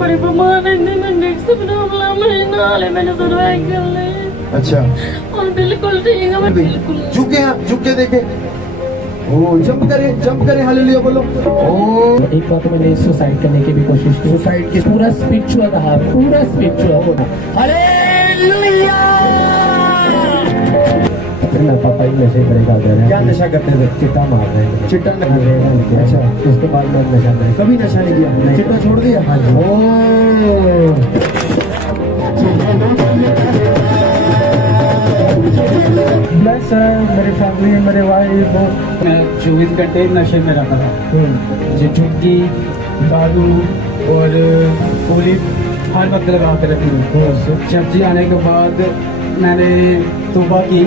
बड़ी बीमार रहती, मैं नेक्स्ट प्रॉब्लम है नाले मैंने सर्वाइव कर ली। अच्छा और बिल्कुल ठीक है, मैं बिल्कुल झुके आप, झुक के देखे। ओ जंप करे हालेलुया बोलो। ओ एक बार तो मैंने सुसाइड करने की भी कोशिश की। सुसाइड की पूरा स्पिरिचुअल रहा, पूरा स्पिरिचुअल होना। हालेलुया। फिर मेरे पापा ही नशे करेगा गया। क्या नशा करते थे? चिट्टा मार रहे हैं। चिट्टा अच्छा, उसके बाद मैं नशा नहीं। कभी नशा नहीं किया? चिट्टा छोड़ दिया? हाँ जी। ओ ब्लेस है मेरी फैमिली, मेरे वाइफ। मैं 24 घंटे नशे में रहता था। जो चुटकी, दारू और पूरी हर वक्त लगाते रहती हूँ। चर्च आने के बाद मैंने तौबा की,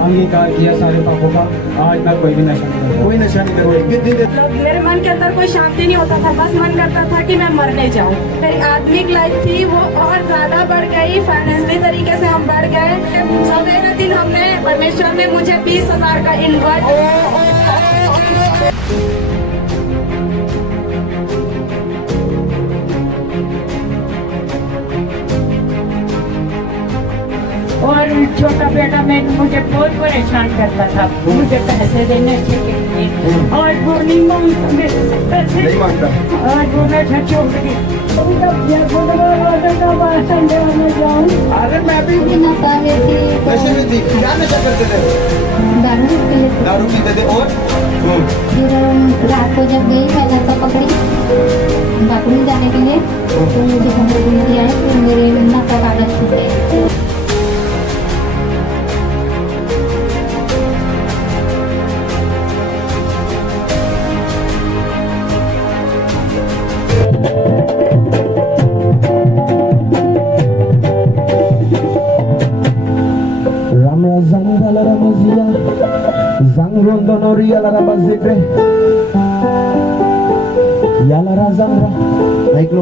अंगीकार किया सारे पापों का। आज मैं कोई भी नशा नहीं करता। कोई नशा नहीं करते? कितनी देर? मेरे मन के अंदर कोई शांति नहीं होता था, बस मन करता था कि मैं मरने जाऊं। मेरी आत्मिक लाइफ थी वो और ज्यादा बढ़ गई, फाइनेंशियली तरीके से हम बढ़ गए। सवेरे दिन हमने परमेश्वर ने मुझे 20,000 का इन्वर्ट। और छोटा बेटा मैं मुझे बहुत परेशान करता था, मुझे पैसे देने के लिए, और वो नहीं मांगता मेरे से पैसे। नहीं मांगता? आज वो मैं घर छोड़ गई। अरे मैं भी नशे में थी। क्या नशा करते थे? दारू पीते थे। और फिर रात को जब गई मैं लड़का पकड़ी बाथरूम जाने के लिए, तो मुझे घंटे उल्टी आए, तो मेरे नस का कागज छूट गए।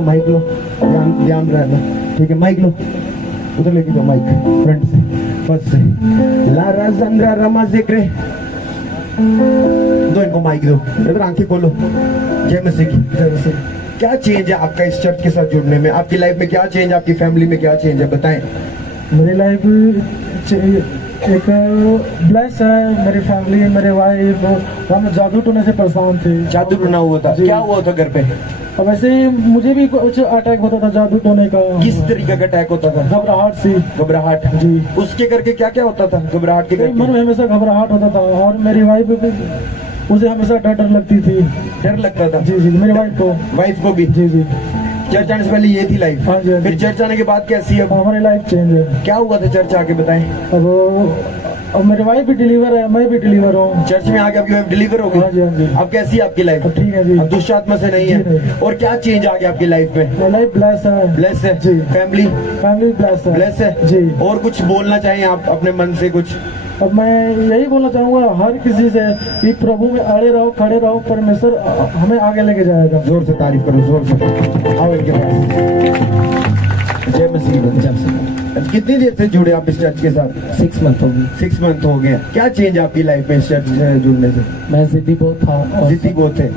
माइक लो ध्यान रहना, ठीक है? माइक लो, उधर लेके जाओ माइक, फ्रंट से, फर्स्ट से। लारा जंद्रा रमा जिक्रे दो, इनको माइक दो, इधर आंखें खोलो। जय मसीह की, जय मसीह। क्या चेंज है आपका इस चर्च के साथ जुड़ने में? आपकी लाइफ में क्या चेंज है? आपकी फैमिली में क्या चेंज है? बताएं। मेरी लाइफ एक ब्लेस है, मेरी फैमिली, मेरे वाइफ। हम जादू टोने से परेशान थे। जादू टोना हुआ था? क्या हुआ था घर पे? अब ऐसे ही मुझे भी कुछ अटैक होता था जादू टोने का। किस तरीके का अटैक होता था? घबराहट सी। घबराहट जी। उसके करके क्या क्या होता था घबराहट के मन करके? में हमेशा घबराहट होता था, और मेरी वाइफ भी, उसे हमेशा डर लगती थी। डर लगता था? जी जी, मेरी वाइफ को। वाइफ को भी? जी जी। चर्च आने से पहले ये थी लाइफ? हाँ जी, हाँ जी। फिर चर्च आने के बाद कैसी है? हमारी लाइफ चेंज है। क्या हुआ था चर्च आके? बताएं। अब मेरी वाइफ भी डिलीवर है, मैं भी डिलीवर हूँ। चर्च में आके आपकी वाइफ डिलीवर हो गई? हाँ जी, हाँ जी। अब कैसी है आपकी लाइफ? अब ठीक है जी। अब दुष्ट आत्मा से नहीं जी है? नहीं। और क्या चेंज आ गया आपकी लाइफ में? मेरी लाइफ ब्लेस है। ब्लेस है जी। फैमिली ब्लेस है। ब्लेस है जी। और कुछ बोलना चाहिए आप अपने मन से कुछ? अब मैं यही बोलना चाहूंगा हर किसी से कि प्रभु में अड़े रहो, खड़े रहो, परमेश्वर हमें आगे लेके जाएगा। जोर से तारीफ करो, जोर से आओ इनके पास। जय मसीह। कितनी देर से जुड़े आप इस चर्च के साथ? 6 मंथ हो गई। 6 मंथ हो गया। क्या चेंज आपकी लाइफ में इस चर्च से जुड़ने से? मैं जिद्दी बहुत था, और जिद्दी बहुत थे,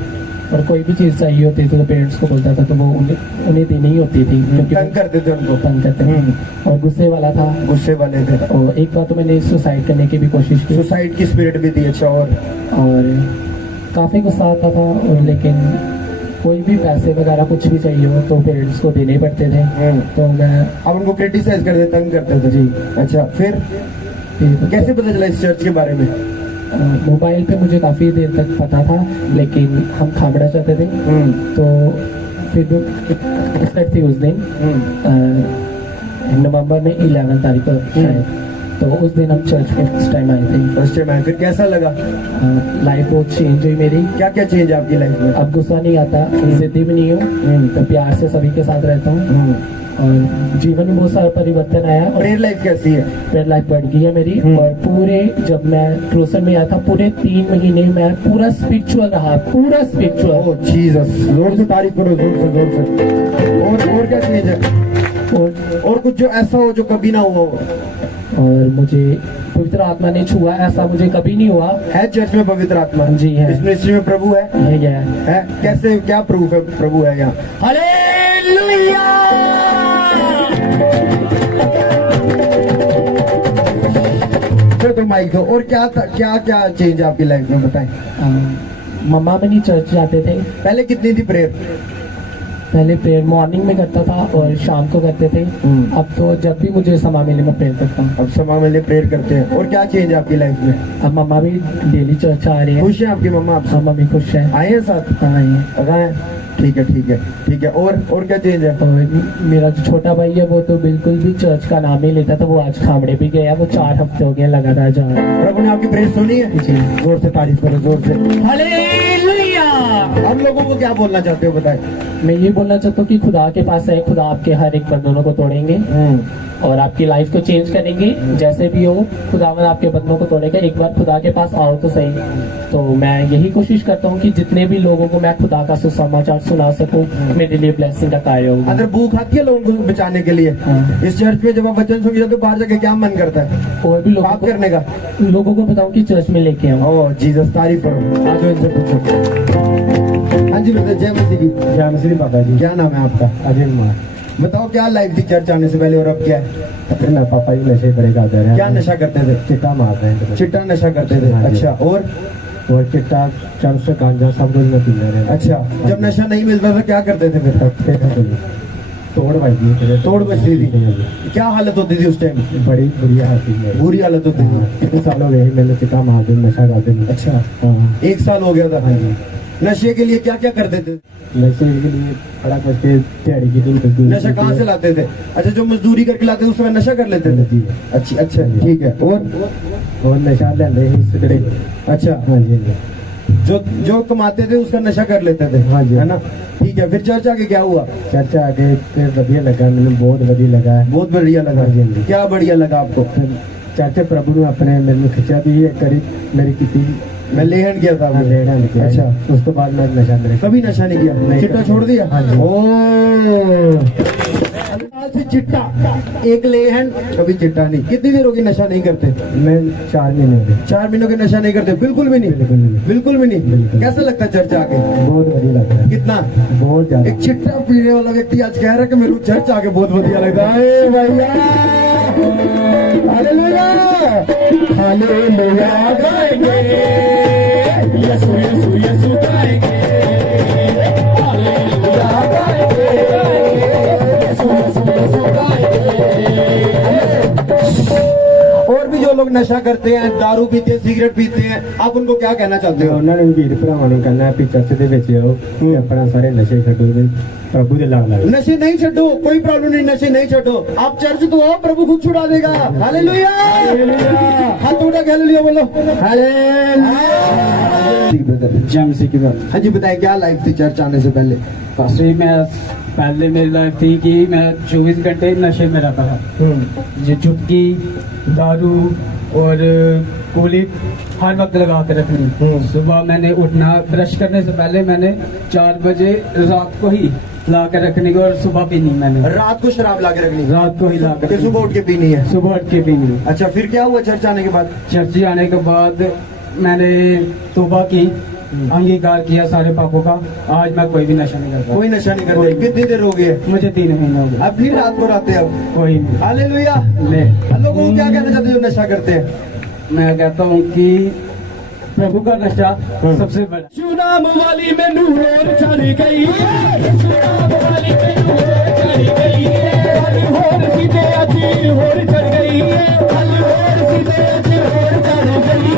और कोई भी चीज चाहिए होती थी तो पेरेंट्स को बोलता था, तो वो उन्हें देनी ही होती थी, क्योंकि तंग करते थे उनको। तंग करते थे, और गुस्से वाला था। गुस्से वाले थे। और एक बार तो मैंने सुसाइड करने की भी कोशिश की। सुसाइड की स्पिरिट भी थी? अच्छा। और काफी गुस्सा आता था, और लेकिन कोई भी पैसे वगैरह कुछ भी चाहिए हो तो पेरेंट्स को देने पड़ते थे। तो मैं आप उनको क्रिटिसाइज करते, तंग करते थे? जी। अच्छा, फिर कैसे पता चला इस चर्च के बारे में? मोबाइल पे मुझे काफी देर तक पता था, लेकिन हम खामड़ा चाहते थे, तो फिर थी उस दिन नवंबर में 11 तारीख को शायद, तो उस दिन हम चर्च में फर्स्ट टाइम आए थे। फर्स्ट टाइम आए, फिर कैसा लगा? लाइफ बहुत चेंज हुई मेरी। क्या क्या चेंज है आपकी लाइफ में? अब गुस्सा नहीं आता, जिद्दी भी नहीं हूँ, तो प्यार से सभी के साथ रहता हूँ, और जीवन में बहुत सारा परिवर्तन आया। और प्रेयर लाइफ कैसी है? प्रेयर लाइफ बढ़ गई है मेरी, और पूरे जब मैं क्रोसर में आया था पूरे 3 महीने मैं पूरा स्पिरिचुअल रहा, पूरा स्पिरिचुअल। ओह जीसस, जोर से तारीफ करो, जोर से। और क्या चेंज है? और कुछ जो ऐसा हो जो कभी ना हुआ हो? और मुझे पवित्र आत्मा ने छुआ, ऐसा मुझे कभी नहीं हुआ। है चर्च में पवित्र आत्मा? जी है। इस मिनिस्ट्री में प्रभु है? है। कैसे, क्या प्रूफ है प्रभु है यहाँ? हालेलुया। फिर तो माइक दो। और क्या था, क्या क्या चेंज है आपकी लाइफ में बताएं। मम्मा भी नहीं चर्च जाते थे। पहले कितनी थी प्रेयर? पहले प्रेयर मॉर्निंग में करता था और शाम को करते थे। अब तो जब भी मुझे समय मिले मैं प्रेयर करता हूँ। अब समय मिले प्रेयर करते हैं। और क्या चेंज है आपकी लाइफ में? अब मम्मा भी डेली चर्च आ रही है। खुश है आपकी मम्मा आपसे? हाँ मम्मी खुश है। आए हैं साथ? हाँ आई है। अगर हैं? ठीक है ठीक है ठीक है। और क्या चेंज है? और मेरा जो छोटा भाई है वो तो बिल्कुल भी चर्च का नाम ही लेता था। वो आज खामड़े भी गया। वो 4 हफ्ते हो गए लगातार जा रहा है। प्रभु ने आपकी प्रेयर सुनी है? जी। जोर से तारीफ करो, जोर से। हालेलुया। हम लोगों को क्या बोलना चाहते हो बताएं। मैं ये बोलना चाहता हूँ कि खुदा के पास है। खुदा आपके हर एक बंधनों को तोड़ेंगे और आपकी लाइफ को चेंज करेंगे। जैसे भी हो खुदावन आपके बंधनों को तोड़ेगा। एक बार खुदा के पास आओ तो सही। तो मैं यही कोशिश करता हूँ कि जितने भी लोगों को मैं खुदा का सुसमाचार सुना सकूं मेरे लिए ब्लेसिंग का कार्य होगा। अगर भूख आती है लोगों को बचाने के लिए, हाँ। इस चर्च में जब आप वचन सुन जाते हो बाहर जाके क्या मन करता है? और भी पाप करने का। लोगों को बताऊं कि चर्च में लेके आऊँ। ओह जीसस, तारीफ करो। आ जाओ इनसे पूछो। हाँ जी बेटा, जय मसीह की। जय मसीह पापा जी। क्या नाम है आपका? अजय कुमार। बताओ क्या लाइफ थी चर्च आने से पहले और अब क्या है? ना पापा जी नशे करे का दर है। क्या नशा करते थे? चिट्टा मार रहे हैं। चिट्टा नशा करते थे। हाँ जी। अच्छा, और चिट्टा चर्च से गांजा सब कुछ में पीने रहे। अच्छा, जब नशा नहीं मिलता था क्या करते थे फिर तब? तोड़ बजती तोड़ बजती थी। क्या हालत होती थी उस टाइम? बड़ी बुरी हालत थी। बुरी हालत होती थी। कितने साल हो गए मैंने चिट्टा मार दी, नशा करते थे। अच्छा, हाँ। 1 साल हो गया था। हाँ जी। नशे के लिए क्या क्या करते थे? नशे के लिए खड़ा करके दिहाड़ी की दिन नशा कहाँ से लाते थे? अच्छा, जो मजदूरी करके लाते थे उसमें नशा कर लेते थे। जी। अच्छा अच्छा, ठीक है। और नशा लेते ही सिगड़े। अच्छा, हाँ जी। जो कमाते थे उसका नशा कर लेते थे। हाँ जी। है ना? ठीक है। फिर चर्च आके क्या हुआ? चर्चा आगे फिर बढ़िया लगा, मैंने बहुत बढ़िया लगा है। बहुत बढ़िया लगा। हाँ जी। क्या बढ़िया लगा आपको? फिर चाचा प्रभु ने अपने मेरे में खिंचा भी है करी मेरी की मैं लेहन किया था। हाँ, लेहन किया। अच्छा, उसके बाद मैं नशा मेरे कभी नशा नहीं किया? नहीं चिट्टा किया। छोड़ दिया? हाँ जी। से चिट्टा, एक लेहन, कभी चिट्टा नहीं। कितनी देर होगी नशा नहीं करते? मैं 4 महीने हो गए। 4 महीनों के नशा नहीं करते? बिल्कुल भी नहीं? बिल्कुल नहीं। बिल्कुल भी नहीं। बिल्कुल। कैसा लगता है चर्च आके? बहुत बढ़िया लगता है। कितना? बहुत ज्यादा। एक चिट्टा पीने वाला व्यक्ति आज कह रहा है कि मेरे को चर्च आके बहुत बढ़िया लगता है। ए भैया, हालेलुया, हालेलुया गाएंगे, यीशु यीशु यीशु गाएंगे, हालेलुया गाएंगे, यीशु यीशु यीशु गाएंगे। और भी जो लोग नशा करते हैं, दारू पीते हैं, सिगरेट पीते हैं, आप उनको क्या कहना चाहते हो? ਉਹਨਾਂ ਨੂੰ ਵੀਰ ਭਰਾਵਾਂ ਨੂੰ ਕਹਿੰਦਾ ਵੀ ਚਰਚ ਦੇ ਵਿੱਚ ਆਓ ਤੇ ਆਪਣਾ ਸਾਰੇ ਨਸ਼ੇ ਛੱਡੋ ਤੇ प्रभु ਦੇ लाग लागो। नशे नहीं छो, कोई प्रॉब्लम नहीं, नशे नहीं छो। आप चर्च तो आओ, प्रभु खुद छुड़ा देगा। हालेलुया, हाथ उठा के हालेलुया बोलो। हालेलुया। जय मसीह की बात। हाँ जी, बताएं क्या लाइफ थी चर्च आने से पहले? पास्टर जी, मैं पहले मेरी लाइफ थी कि मैं 24 घंटे नशे में रहता था। ये चुटकी, दारू और गोली हर वक्त लगा के रखनी। सुबह मैंने उठना, ब्रश करने से पहले मैंने 4 बजे रात को ही ला के रखने की और सुबह पीनी। मैंने रात को शराब ला के रखनी? रात को ही ला फिर कर सुबह उठ के पीनी है? सुबह उठ के पीनी। अच्छा, फिर क्या हुआ चर्च आने के बाद? चर्च आने के बाद मैंने तौबा की, अंगीकार किया सारे पापों का। आज मैं कोई भी नशा नहीं करता। कोई नशा नहीं करते? कितनी देर हो गई है? मुझे 3 महीने हो गए। अब नहीं रात को आते अब? कोई नहीं। हालेलुया। ले लोगों को क्या कहना चाहते हो जो नशा करते हैं? मैं कहता हूँ कि प्रभु का नशा सबसे बड़ा। सुनाम वाली में नूर चढ़ गई, सुनाम वाली में नूर चढ़ गई, होर सीधे अजी होर चढ़ गई, होर सीधे अजी होर चढ़ गई,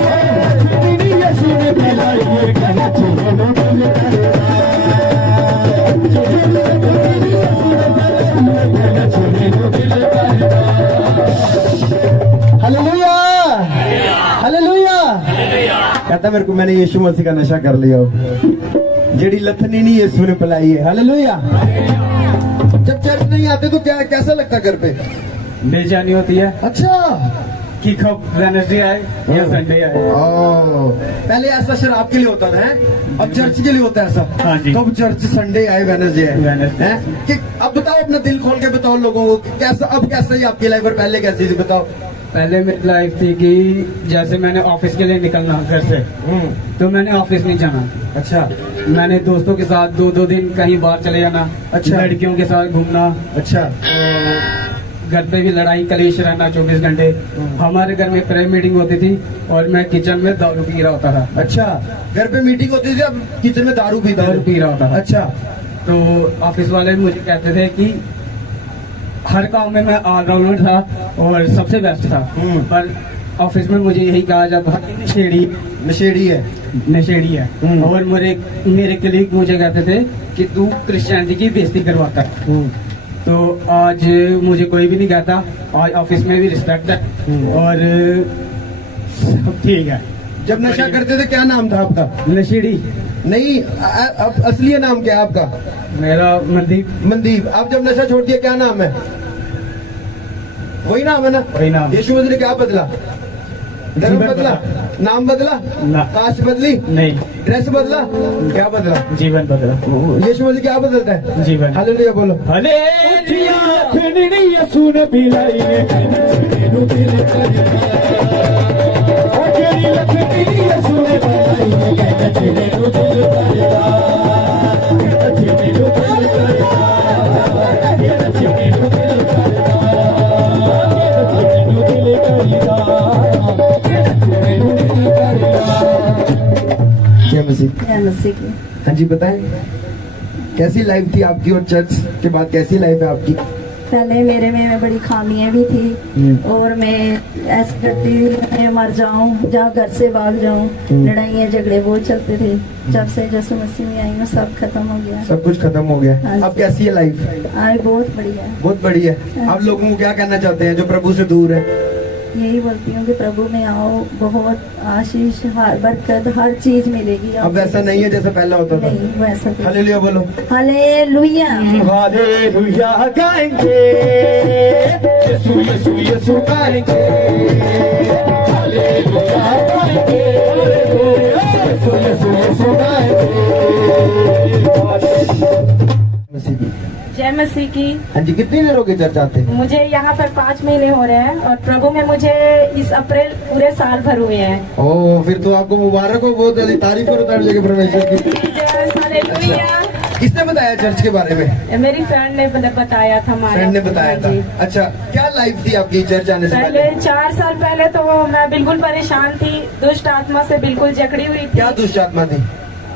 तेरी यीशु ने दिलाई ये कहना चाहिए लो दिल करता, तेरी यीशु ने दिलाई ये कहना चाहिए लो दिल करता। Hallelujah, hallelujah. कहता मेरे को, मैंने यीशु मसीह का नशा कर लिया हो। जेडी लथनी नहीं यीशु ने पिलाई है। हालेलुया। जब चर्च नहीं आते तो क्या कैसा लगता घर पे? बेचैनी होती है अच्छा, कि कब वेडनेसडे आए या संडे आए। पहले ऐसा शराब के लिए होता था, हैं? अब चर्च के लिए होता है ऐसा। हाँ जी। कब चर्च संडे आए, वेडनेसडे आए, वेडनेसडे। हैं? कि अब बताओ, अपना दिल खोल के बताओ लोगों को, कैसा अब कैसा ही आपकी लाइफ और पहले कैसी थी बताओ। पहले मेरी लाइफ थी कि जैसे मैंने ऑफिस के लिए निकलना घर से, तो मैंने ऑफिस नहीं जाना। अच्छा, मैंने दोस्तों के साथ 2-2 दिन कहीं बाहर चले जाना। अच्छा। लड़कियों के साथ घूमना। अच्छा, घर पे भी लड़ाई कलेश रहना 24 घंटे। हमारे घर में प्रेयर मीटिंग होती थी और मैं किचन में दारू पी रहा होता था। अच्छा, घर पे मीटिंग होती थी, अब किचन में दारू पी रहा होता था। अच्छा, तो ऑफिस वाले मुझे कहते थे कि हर काम में मैं ऑलराउंडर था और सबसे बेस्ट था, पर ऑफिस में मुझे यही कहा जाता था कि नशेड़ी है। और मेरे कलीग मुझे कहते थे कि तू क्रिश्चियनिटी की बेइज्जती करवाता है। तो आज मुझे कोई भी नहीं कहता, आज ऑफिस में भी रिस्पेक्ट है और सब ठीक है। जब नशा करते थे क्या नाम था आपका? नशेड़ी नहीं, अब असली नाम क्या है आपका? मेरा मनदीप। मनदीप। आप जब नशा छोड़ दिया क्या नाम है? वही नाम है ना? वही नाम। यीशु मसीह ने क्या बदला? धर्म बदला, नाम बदला, कास्ट बदली नहीं, ड्रेस बदला, क्या बदला? जीवन बदला। यीशु मसीह क्या बदलता है? जीवन। हालेलुया बोलो। जय मसीह। हाँ जी, बताएं कैसी लाइफ थी आपकी और चर्च के बाद कैसी लाइफ है आपकी? पहले मेरे में बड़ी खामियां भी थी और मैं ऐसे करती थी मैं मर जाऊं, जहाँ घर से भाग जाऊं। लड़ाइयाँ झगड़े बहुत चलते थे। जब से यीशु मसीह में आई हूँ सब खत्म हो गया। सब कुछ खत्म हो गया। हाँ। अब कैसी है लाइफ? आज बहुत बढ़िया। बहुत बढ़िया है। आप लोगों को क्या कहना चाहते हैं जो प्रभु से दूर है? यही बोलती हूँ कि प्रभु में आओ, बहुत आशीष, हर बरकत, हर चीज मिलेगी। अब वैसा नहीं है जैसा पहला होता था। नहीं वैसा। हालेलुया बोलो। हालेलुया। हालेलुया गाएंगे, यीशु यीशु यीशु गाएंगे, हालेलुया गाएंगे, यीशु यीशु यीशु गाएंगे। जय मसीह की। हाँ जी, कितनी देर हो गई चर्च आते? मुझे यहाँ पर 5 महीने हो रहे हैं और प्रभु में मुझे इस अप्रैल पूरे साल भर हुए हैं। ओह, फिर तो आपको मुबारक हो, बहुत ज्यादा तारीफ करो ताड़ लेके परमेश्वर की। हालेलुया। किसने बताया चर्च के बारे में? मेरी फ्रेंड ने बताया था। फ्रेंड ने बताया था। अच्छा, क्या लाइफ थी आपकी चर्च आने से पहले? 4 साल पहले तो मैं बिल्कुल परेशान थी, दुष्ट आत्मा से बिल्कुल जकड़ी हुई थी। क्या दुष्ट आत्मा थी?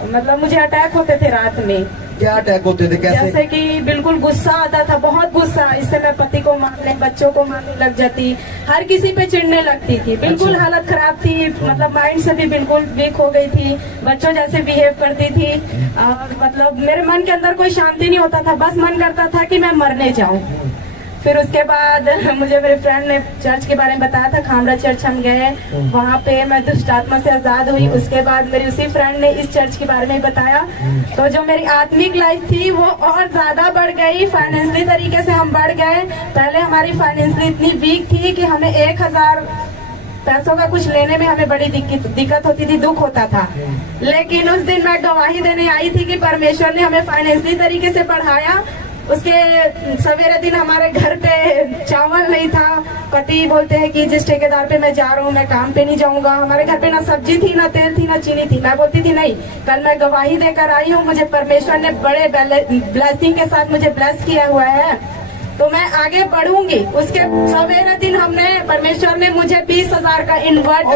मतलब मुझे अटैक होते थे रात में। क्या अटैक होते थे? कैसे? जैसे कि बिल्कुल गुस्सा आता था, बहुत गुस्सा। इससे मैं पति को मारने, बच्चों को मारने लग जाती, हर किसी पे चिढ़ने लगती थी। बिल्कुल अच्छा। हालत खराब थी, मतलब माइंड से भी बिल्कुल वीक हो गई थी, बच्चों जैसे बिहेव करती थी। और मतलब मेरे मन के अंदर कोई शांति नहीं होता था, बस मन करता था कि मैं मरने जाऊं। फिर उसके बाद मुझे मेरे फ्रेंड ने चर्च के बारे में बताया था, खामरा चर्च हम गए, वहाँ पे मैं दुष्ट आत्मा से आजाद हुई। उसके बाद मेरी उसी फ्रेंड ने इस चर्च के बारे में बताया, तो जो मेरी आत्मिक लाइफ थी वो और ज्यादा बढ़ गई। फाइनेंशियली तरीके से हम बढ़ गए। पहले हमारी फाइनेंशियली इतनी वीक थी कि हमें 1000 पैसों का कुछ लेने में हमें बड़ी दिक्कत होती थी, दुख होता था। लेकिन उस दिन मैं गवाही देने आई थी कि परमेश्वर ने हमें फाइनेंशियली तरीके से बढ़ाया। उसके सवेरे दिन हमारे घर पे चावल नहीं था। पति बोलते हैं कि जिस ठेकेदार पे मैं जा रहा हूँ मैं काम पे नहीं जाऊंगा। हमारे घर पे ना सब्जी थी, ना तेल थी, ना चीनी थी। मैं बोलती थी नहीं, कल मैं गवाही देकर आई हूँ, मुझे परमेश्वर ने बड़े ब्लेसिंग के साथ मुझे ब्लेस किया हुआ है, तो मैं आगे बढ़ूंगी। उसके सवेरे दिन हमने, परमेश्वर ने मुझे 20,000 का इन्वर्ट।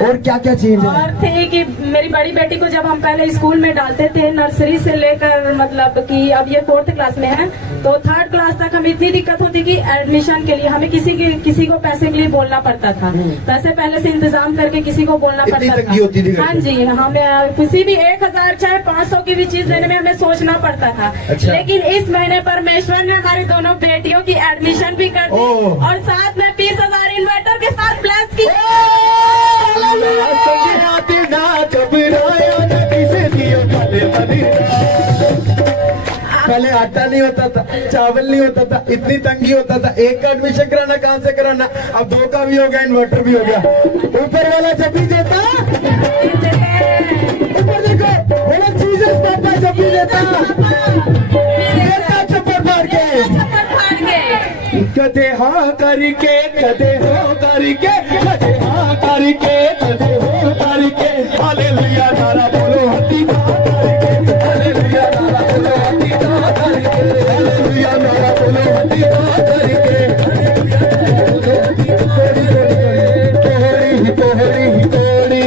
और क्या क्या चीज है? और थे कि मेरी बड़ी बेटी को जब हम पहले स्कूल में डालते थे, नर्सरी से लेकर मतलब कि अब ये 4th क्लास में है, तो 3rd क्लास तक हमें इतनी दिक्कत होती कि एडमिशन के लिए हमें किसी को पैसे के लिए बोलना पड़ता था। पैसे पहले से इंतजाम करके किसी को बोलना पड़ता था। होती थी। हाँ जी, हमें किसी भी 1000 चाहे 500 की भी चीज लेने में हमें सोचना पड़ता था। अच्छा। लेकिन इस महीने परमेश्वर ने हमारी दोनों बेटियों की एडमिशन भी कर दी और साथ में 20,000 इन्वर्टर के साथ ब्लेस की। पहले आटा नहीं होता था, चावल नहीं होता था, इतनी तंगी होता था, एक का एडमिशन कराना कहाँ से कराना, अब दो का भी हो गया, इन्वर्टर भी हो गया। ऊपर वाला जब भी देता, ऊपर देखो बोला जीसस पापा जब भी देता चप्पल फाड़ के, कदे हाँ करके, कदे हो करके, कदे हाँ करके, कदे हो करके, हालेलुया नारा बोलो हत्ती करके, हालेलुया नारा बोलो हत्ती करके, हालेलुया नारा बोलो हत्ती करके, तोहरी तोहरी तोहरी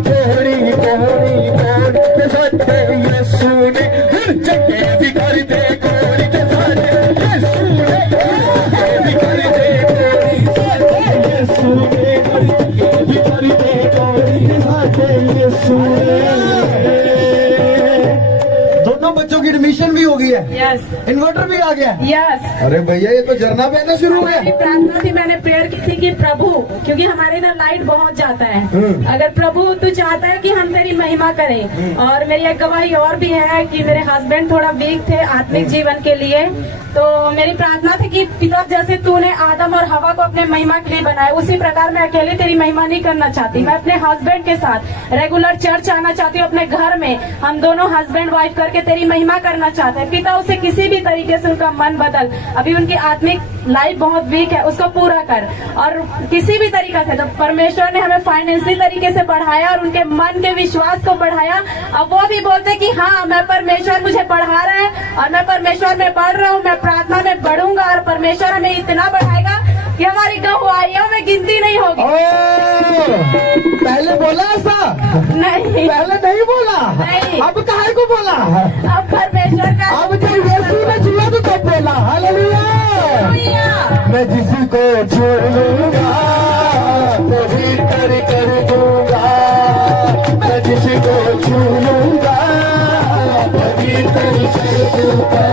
तोहरी तोहरी सत्य यीशु ने हर जगह दिखाई दे कोरी ते सारे यीशु ने दिखाई दे कोरी सारे यीशु ने दिखाई दे कोरी सारे यीशु ने। दोनों बच्चों की एडमिशन भी हो गई है, यस इन्वर्टर भी आ गया। यस अरे भैया ये तो झरना बहना शुरू हो मेरी गया। प्रार्थना थी, मैंने प्रेयर की थी कि प्रभु, क्योंकि हमारे इधर लाइट बहुत जाता है, अगर प्रभु तू चाहता है कि हम तेरी महिमा करें। और मेरी एक गवाही और भी है कि मेरे हस्बैंड थोड़ा वीक थे आत्मिक जीवन के लिए, तो मेरी प्रार्थना थी कि पिता जैसे तूने आदम और हवा को अपने महिमा के लिए बनाया, उसी प्रकार मैं अकेले तेरी महिमा नहीं करना चाहती। मैं अपने हस्बैंड के साथ रेगुलर चर्च आना चाहती हूँ, अपने घर में हम दोनों हस्बैंड वाइफ करके तेरी महिमा करना चाहते हैं। पिता उसे किसी भी तरीके से उनका मन बदल, अभी उनकी आत्मिक लाइफ बहुत वीक है, उसको पूरा कर। और किसी भी तरीके से, तो परमेश्वर ने हमें फाइनेंशियल तरीके से बढ़ाया और उनके मन के विश्वास को बढ़ाया। अब वो भी बोलते कि हाँ मैं परमेश्वर मुझे बढ़ा रहा है और मैं परमेश्वर में बढ़ रहा हूँ, मैं प्रार्थना में बढ़ूंगा और परमेश्वर हमें इतना बढ़ाएगा कि हमारी गवाहियों में गिनती नहीं होगी। पहले बोला ऐसा नहीं, पहले नहीं बोला, नहीं। अब काहे को बोला, अब परमेश्वर का अब जब यीशु ने छुआ तो तब बोला हालेलुया। मैं जिसको छोड़ूंगा पवित्र कर दूंगा, मैं जिसको छूऊंगा पवित्र कर दूंगा।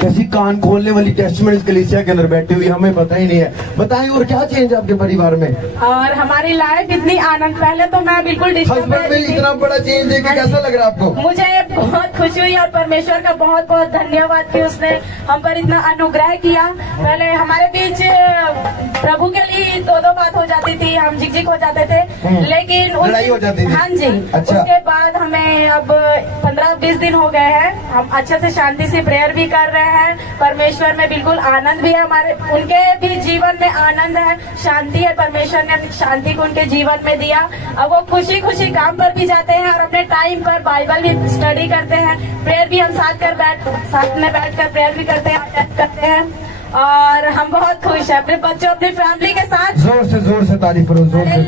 कैसी कान खोलने वाली टेस्टमेंट कलीसिया के अंदर बैठी हुई, हमें पता ही नहीं है। बताएं और क्या चेंज आपके परिवार में? और हमारी लाइफ इतनी आनंद, पहले तो मैं बिल्कुल हस्बैंड में इतना बड़ा चेंज देख के कैसा लग रहा है आपको? मुझे बहुत खुशी हुई और परमेश्वर का बहुत बहुत धन्यवाद कि उसने हम पर इतना अनुग्रह किया। पहले हमारे बीच प्रभु के लिए दो बात हो जाती थी, हम झिकझिक हो जाते थे, लेकिन लड़ाई हो जाती थी। हाँ जी। अच्छा। उसके बाद हमें अब 15-20 दिन हो गए हैं, हम अच्छे से शांति से प्रेयर भी कर रहे हैं, परमेश्वर में बिल्कुल आनंद भी है, हमारे उनके भी जीवन में आनंद है, शांति है। परमेश्वर ने अपनी शांति को उनके जीवन में दिया। अब वो खुशी खुशी काम पर भी जाते हैं और अपने टाइम पर बाइबल भी स्टडी करते हैं, प्रेयर भी हम साथ में बैठकर प्रेयर भी करते हैं और हम बहुत खुश हैं अपने बच्चों अपनी फैमिली के साथ। जोर से तारीफ करो, जोर से।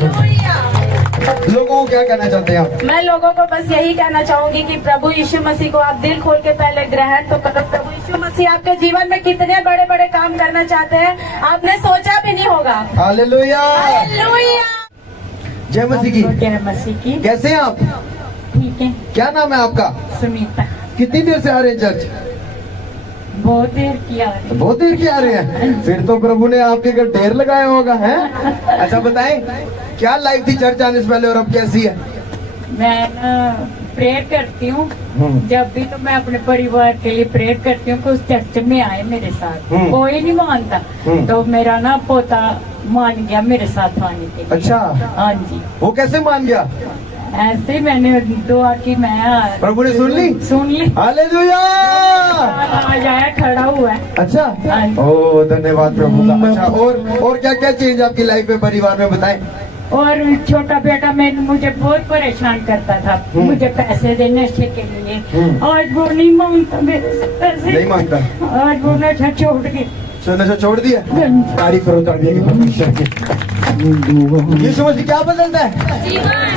लोगों को क्या कहना चाहते हैं आप? मैं लोगों को बस यही कहना चाहूंगी कि प्रभु यीशु मसीह को आप दिल खोल के पहले ग्रहण तो करो। प्रभु यीशु मसीह आपके जीवन में कितने बड़े बड़े काम करना चाहते हैं, आपने सोचा भी नहीं होगा। Hallelujah, hallelujah. जय मसीह की। जय मसीह की। कैसे हैं आप? ठीक है। क्या नाम है आपका? सुनीता। कितनी देर से आ रहे हैं चर्च? बहुत देर किया। बहुत देर की आ रहे हैं, फिर तो प्रभु ने आपके घर ढेर लगाया होगा है। अच्छा बताएं, क्या लाइफ थी चर्च आने से पहले और अब कैसी है? मैं प्रेयर करती हूँ, जब भी तो मैं अपने परिवार के लिए प्रेयर करती हूँ कि उस चर्च में आए मेरे साथ। कोई नहीं मानता, तो मेरा ना पोता मान गया मेरे साथ आने के लिए। अच्छा। हाँ जी। वो कैसे मान गया? ऐसे ही मैंने दुआ की, मैं प्रभु ने सुन ली। हालेलुया। आ जाया खड़ा हुआ है। अच्छा। ओ धन्यवाद प्रभु का। अच्छा और क्या क्या चेंज आपकी लाइफ में परिवार में बताएं? और छोटा बेटा मुझे बहुत परेशान करता था, मुझे पैसे देने नशे के लिए। आज वो नहीं मांगता मेरे से पैसे, नहीं मांगता। आज वो नशा छोड़ के नशा छोड़ दिया। तारीफ करो परमेश्वर की। यीशु मसीह क्या बदलता है?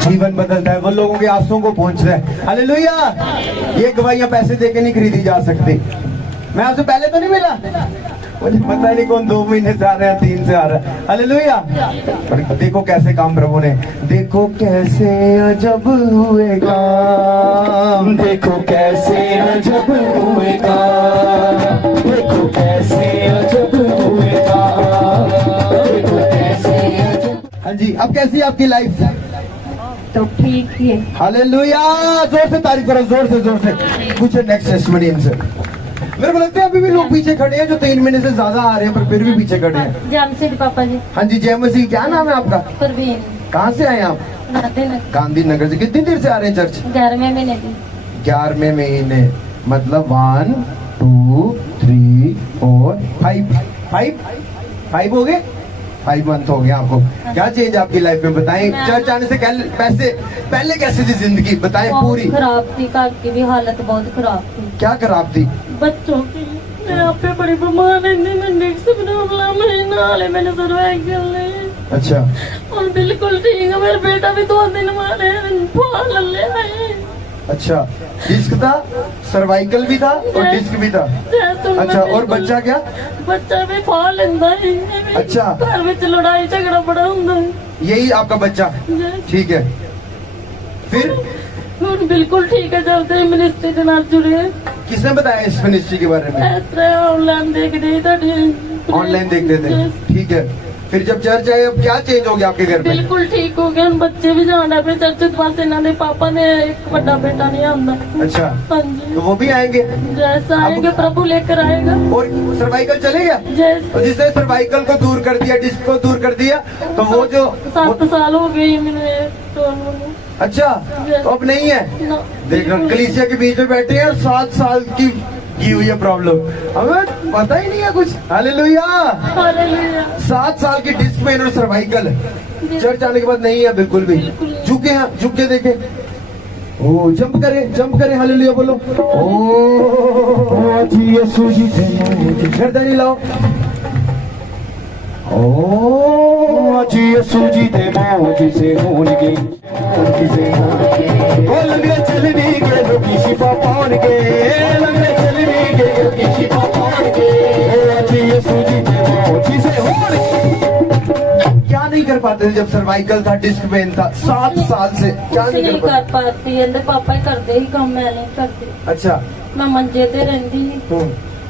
जीवन बदलता है, वो लोगों के आंसुओं को पहुंचता है। हालेलुया। ये गवाहियां पैसे देके नहीं खरीदी जा सकती। मैं आपसे पहले तो नहीं मिला, मुझे पता नहीं कौन 2 महीने से आ रहे हैं, 3 से आ रहा है। हालेलुया। पर देखो कैसे काम प्रभु ने, देखो कैसे अजब हुए काम, देखो कैसे अजब हुए काम, देखो कैसे अजब हुए काम, देखो कैसे अजब। हाँ जी, अब कैसी है आपकी लाइफ? तो ठीक ही है। हालेलुया, जोर से तारीफ करो, जोर से पूछे नेक्स्ट टेस्टिमनी इनसे। मेरे को लगता है अभी भी लोग पीछे खड़े हैं जो 3 महीने से ज्यादा आ रहे हैं, पर फिर भी पीछे खड़े हैं। जामशेद पापा जी। हाँ जी, जय मसीह। क्या नाम है आपका? परवीन। कहाँ से आए आप? गांधीनगर से। कितनी देर से आ रहे हैं चर्च? 11वें महीने की। 11वें महीने, मतलब 1 2 3 4 5 हो गए। 5 मंथ हो गए आपको। क्या चेंज आपकी लाइफ में बताएं? चर्च आने से पहले कैसी थी जिंदगी, बताएं पूरी। खराब थी, घर की भी हालत बहुत खराब थी। क्या खराब थी? बच्चों की, मैं आप पे बड़ी बीमार रहती, मैंने सर्वाइकल नहीं। अच्छा, और बिल्कुल ठीक है, मेरा बेटा भी 2 दिन मारे ले आए। अच्छा, डिस्क था, सर्वाइकल भी था और डिस्क भी था। अच्छा, और बच्चा क्या? बच्चा भी फाल लेंदा है। अच्छा, घर में लड़ाई झगड़ा बड़ा होता है। यही आपका बच्चा? ठीक है, फिर बिल्कुल ठीक है, चलते हैं मिनिस्ट्री के नाम जुड़े। किसने बताया इस मिनिस्ट्री के बारे में? ऑनलाइन देख रही, ऑनलाइन देखते थे। ठीक है, फिर जब चर्च आए, अब क्या चेंज हो गया आपके घर में? बिल्कुल ठीक हो गया, बच्चे भी जाना पे चर्च पास। इन्होंने पापा ने एक बड़ा बेटा नहीं आंदा। अच्छा, हाँ जी, तो वो भी आएंगे? जैसा आएंगे प्रभु लेकर आएगा। और सर्वाइकल चलेगा? जैसे जिसने सर्वाइकल को दूर कर दिया, डिस्क को दूर कर दिया, तो वो जो 7 साल हो गए मैंने तो। अच्छा, तो अब नहीं है। देख रहा, कलीसिया के बीच में बैठे हैं, 7 साल की हुई है प्रॉब्लम, हमें पता ही नहीं है कुछ। हालेलुया, 7 साल की डिस्क पेन और सर्वाइकल चर्च आने के बाद नहीं है बिल्कुल भी। झुके हैं, झुक के देखे। ओ, जंप करे, हालेलुया बोलो। ओ जी, यीशु जी गर्दन लाओ। ओ जी, यीशु जी दे मौज से होंगे, लंगड़े चलने के लोग शिफा पाएंगे, लंगड़े चलने के लोग शिफा पाएंगे। ओ जी, यीशु जी दे मौज से होंगे। क्या नहीं कर पाते थे जब सर्वाइकल था, डिस्क पेन था? 7 साल से क्या नहीं कर पाती है? पापा ही करते ही काम, मैं नहीं करती। अच्छा, मैं मंजे ते रहती।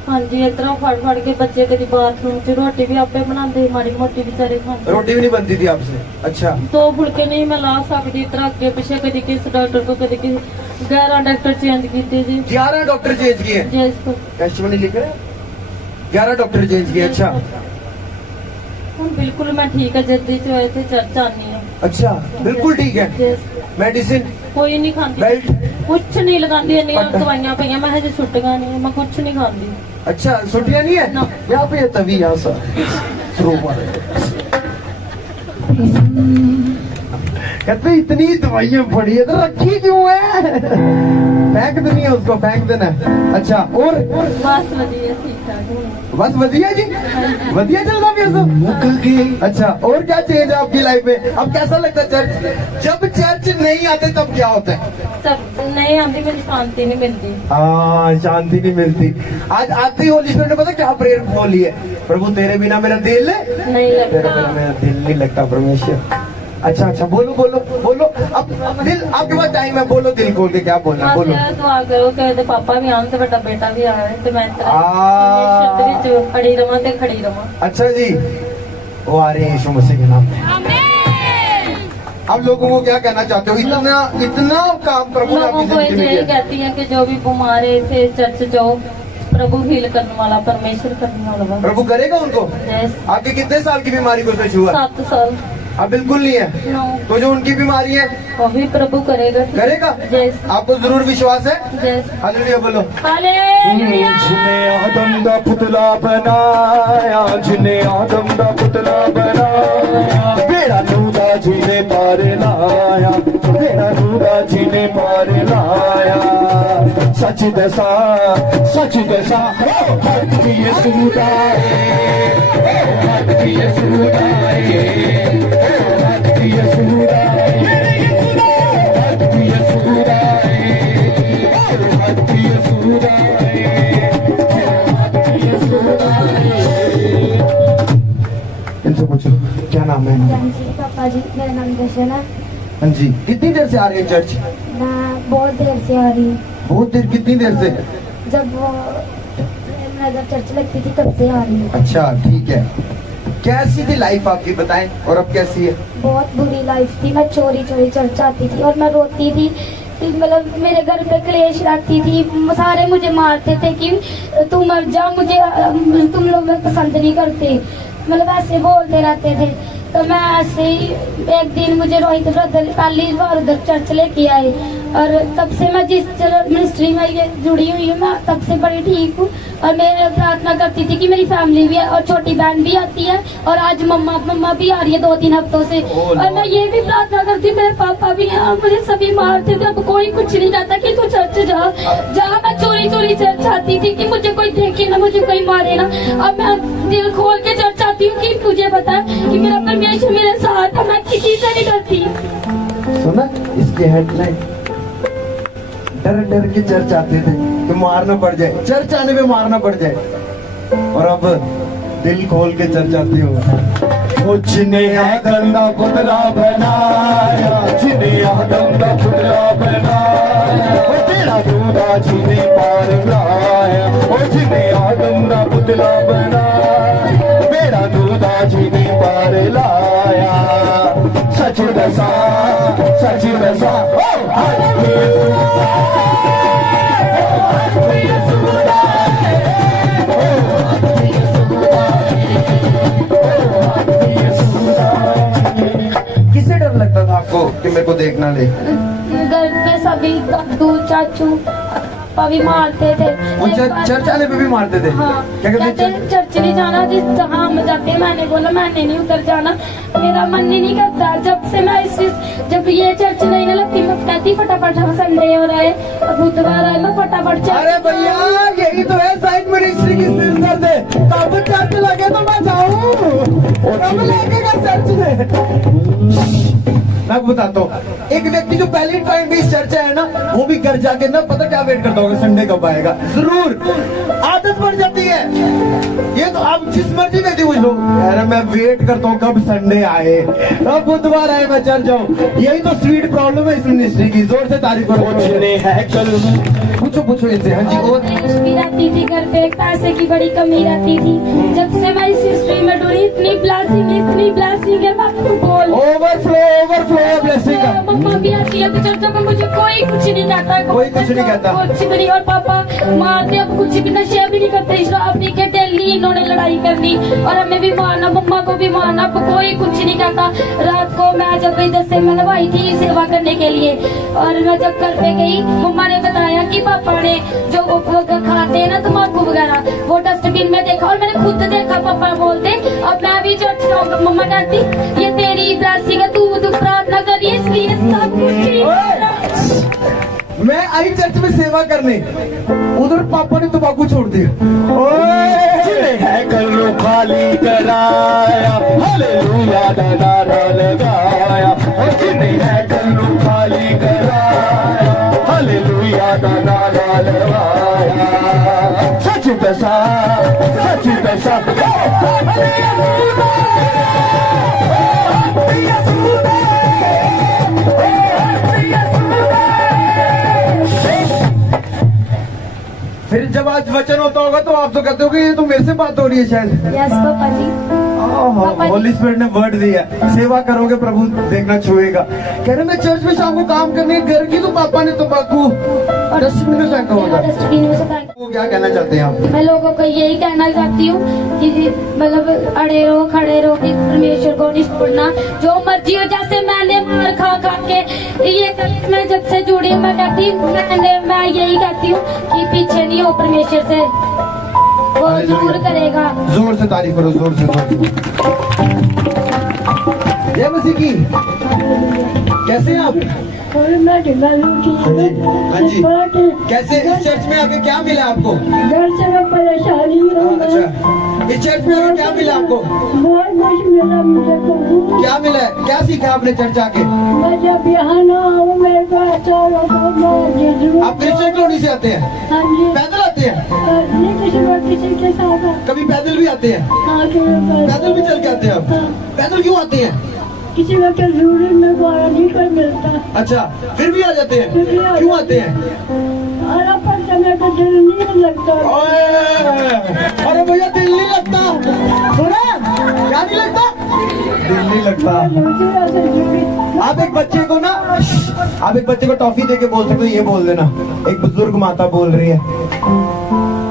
हाँ जी, इतना फड़ के बच्चे तेरी बाथरूम च रोटी भी आपे बनाते, माड़ी मोटी बेचारे खाते। रोटी भी नहीं बनती थी आपसे? अच्छा, 2 फुलके नहीं मैं ला सकती, इतना अगे पीछे कभी किस डॉक्टर को, कभी किस 11 डॉक्टर चेंज किए जी। 11 डॉक्टर चेंज किए? टेस्टिमनी लिख रहे हैं, 11 डॉक्टर चेंज किए। अच्छा, बिल्कुल मैं ठीक है, जल्दी से हुए थे चर्च आनी है। अच्छा, बिल्कुल ठीक है। मेडिसिन कोई नहीं खाती, बेल्ट कुछ नहीं लगाती, दवाइयां पे मैं हजे छुट्टियां नहीं, मैं कुछ नहीं खाती। अच्छा, छुट्टियां नहीं है यहाँ पे? तभी यहाँ सा कहते इतनी दवाइयां पड़ी है तो रखी क्यों है? फेंक देनी है उसको, फेंक देना है। अच्छा, और बस वधिया, ठीक ठाक, बस वधिया जी, वधिया चल रहा है सब। अच्छा, और क्या चेंज है आपकी लाइफ में? अब कैसा लगता है चर्च? जब चर्च नहीं आते तब क्या होता है? सब नहीं आती, मुझे शांति नहीं मिलती। हाँ, शांति नहीं मिलती। आज आती होली स्पिरिट ने पता क्या प्रेयर बोली है? प्रभु तेरे बिना मेरा दिल नहीं लगता, मेरा दिल नहीं लगता परमेश्वर। अच्छा, बोलो। अब दिल आपके पास टाइम है, बोलो दिल खोल के, क्या बोलना बोलो। दुआ करो कि पापा भी आन, बड़ा बेटा भी आए, तो मैं खड़ी रहा। अच्छा जी, वो आ रहे हैं यीशु मसीह के नाम में। आप लोगों को क्या कहना चाहते हो? इतना काम प्रभु ने आपकी जिंदगी में किया। कहती है कि जो भी बीमार थे चर्च जाओ, प्रभु हील करने वाला, परमेश्वर करने वाला, प्रभु करेगा उनको। आपके कितने साल की बीमारी को सच हुआ? 7 साल। अब बिल्कुल नहीं है? तो जो उनकी बीमारी है वो भी प्रभु करेगा। आपको जरूर विश्वास है? हालेलुया बोलो। जिन्हें आदम दा पुतला बनाया, जिन्हें आदम दा पुतला बनाया, बेड़ा नूदा जिन्हें पार लाया, बेड़ा नूदा जिन्हें पार लाया। सच दसा यीशु दाए, यीशु दाए, यीशु दाए, इनसे पूछो क्या नाम है? पापा जी, मेरा नाम दर्शन है। हाँ जी, कितनी देर से आ रही है चर्च? मैं बहुत देर से आ रही हूँ। बहुत देर? कितनी देर से? जब चर्च लगती थी तब से आ रही हूँ। अच्छा, ठीक है। कैसी थी लाइफ आपकी, बताएं, और अब कैसी है? बहुत बुरी लाइफ थी। मैं चोरी चोरी चर्च आती थी और मैं रोती थी। मतलब मेरे घर पे क्लेश रहती थी, सारे मुझे मारते थे कि तू मर जा, मुझे तुम लोग मैं पसंद नहीं करते, मतलब ऐसे बोलते रहते थे। तो मैं ऐसे ही एक दिन मुझे रोहित ब्रदर पहली बार उधर चर्च लेके आए और तब से मैं जिस मिनिस्ट्री में ये जुड़ी हुई हूँ, मैं तब से बड़ी ठीक हूँ। और मैं प्रार्थना करती थी कि मेरी फैमिली भी है और छोटी बहन भी आती है और आज मम्मा भी आ रही है 2-3 हफ्तों से। और मैं ये भी प्रार्थना करती, मेरे पापा भी हैं और मुझे सभी मारते थे, अब कोई कुछ नहीं कहता कि तू चर्च जा। जहाँ मैं चोरी चोरी चर्च आती थी कि मुझे कोई देखे ना, मुझे कोई मारे ना। अब मैं दिल खोल के चर्च आती हूँ कि मुझे पता है कि मेरा परमेश्वर मेरे साथ है, मैं किसी से नहीं डरती। सुना इसके हेडलाइन, डर डर के चर्च आते थे कि मारना पड़ जाए, चर्च आने में मारना पड़ जाए, और अब दिल खोल के चर्च आती हूँ। जिन्हें आदम दा पुतला बनाया, जिन्हें आदम दा पुतला बनाया, ओ तेरा दूधा जिन्हें पार लाया, ओ जिन्हें आदम दा पुतला बनाया, मेरा दूधा जिन्हें पार लाया। सच दसा ओ किससे डर लगता था आपको कि मेरे को देख ना ले? घर पे सभी दादू चाचू पापा भी मारते थे। वो चर्च आने पे भी मारते थे? हाँ, क्या कहते चर्च नहीं जाना, जिस जहाँ हम जाते। मैंने बोला मैंने नहीं उधर जाना, मेरा मन ही नहीं करता। जब से मैं जब ये चर्च नहीं लगती, मैं कहती फटाफट हम संडे हो रहा है, बुधवार है, मैं फटाफट चल। अरे भैया यही तो है साइड मिनिस्ट्री की सिर दर्द है, कब चर्च लगे तो मैं जाऊँ, कब लगेगा चर्च में? मैं बताता हूँ, एक व्यक्ति जो पहली टाइम भी इस चर्चा है ना, वो भी घर जाके ना पता क्या वेट करता होगा, संडे कब आएगा। जरूर आदत पड़ जाती है ये तो। आप जिस मर्जी व्यक्ति पूछ लो, अरे मैं वेट करता हूँ कब संडे आए, कब बुधवार आए, मैं चल जाऊँ। यही तो स्वीट प्रॉब्लम है इस मिनिस्ट्री की। जोर से तारीफ करो। है कल पूछो इनसे। हाँ जी। और भी रहती थी घर पे, पैसे की बड़ी कमी रहती थी। जब से मैं इस हिस्ट्री में जुड़ी, इतनी ब्लेसिंग है, मैं आपको बोल। ओवरफ्लो ब्लेसिंग का। मम्मा भी आती है तो चर्चों में मुझे कोई कुछ नहीं कहता, कोई कुछ नहीं कहता, कुछ भी नहीं। और पापा मारते, अब कुछ भी नशे भी नहीं करते, शराब पी के डेली इन्होंने लड़ाई करनी और हमें भी मारना, मम्मा को भी मारना, अब कोई कुछ नहीं कहता। रात को मैं जब इधर से मैं आई थी सेवा करने के लिए, और मैं जब घर पे गई, मम्मा ने बताया कि पापा ने जो वो खाते हैं ना तम्बाकू वगैरह, वो डस्टबिन में देखा और मैंने खुद देखा। पापा बोलते अब मैं भी चर्च जाऊंगा। मम्मा कहती ये तेरी ब्लेसिंग है, तू प्रार्थना करिए, इसलिए सब कुछ। मैं आई चर्च में सेवा करने, उधर पापा ने तंबाकू छोड़ दिया। है कल्लू खाली कराया, हालेलुया दा नारा लगाया, जिन्हें है कल्लू खाली कराया, हालेलुया दा नारा लगाया। सच दसा फिर जब आज वचन होता होगा तो आप तो कहते हो कि ये तो मेरे से बात हो रही है शायद। यस पापा जी। होली स्पिरिट ने वर्ड दिया, सेवा करोगे प्रभु देखना छुएगा। कह रहे मैं चर्च में शाम को काम करने घर की, तो पापा ने तंबाकू डस्टबिन में फेंका होगा। डस्टबिन में से फेंका। वो क्या कहना चाहते हैं आप? मैं लोगों को यही कहना चाहती हूँ कि मतलब अड़े रहो खड़े रहो, कि परमेश्वर को नहीं छोड़ना, जो मर्जी हो। जैसे मैंने मार खा के ये मैं जब से जुड़ी, मैं कहती मैं यही कहती हूँ कि पीछे नहीं हो परमेश्वर से, वो जरूर करेगा। जोर से तारीफ करो, जोर से। जय मसीह की। कैसे हैं आप? हाँ जी। कैसे इस चर्च में आके क्या मिला आपको? घर से मैं परेशानी अच्छा, इस चर्च में आके क्या मिला आपको? बहुत कुछ मिला मुझे तो। क्या मिला? क्या सीखा आपने चर्च आके? मैं जब यहाँ ना आऊँ मेरे को अच्छा लगा। आप क्रिश्चियन कॉलोनी से आते हैं? हाँ जी। पैदल आते हैं? किसी के साथ। कभी पैदल भी आते हैं? हाँ, पैदल भी चल के आते हैं आप? पैदल क्यों आते हैं? किसी वक्त जरूरी में गाना नहीं कोई मिलता। अच्छा, फिर भी आ जाते हैं? क्यों आते हैं? मेरे को दिल नहीं लगता। अरे भैया दिल नहीं लगता, सुना? क्या नहीं लगता? दिल नहीं लगता। आप एक बच्चे को ना, आप एक बच्चे को टॉफी देके बोल सकते हो, ये बोल देना। एक बुजुर्ग माता बोल रही है,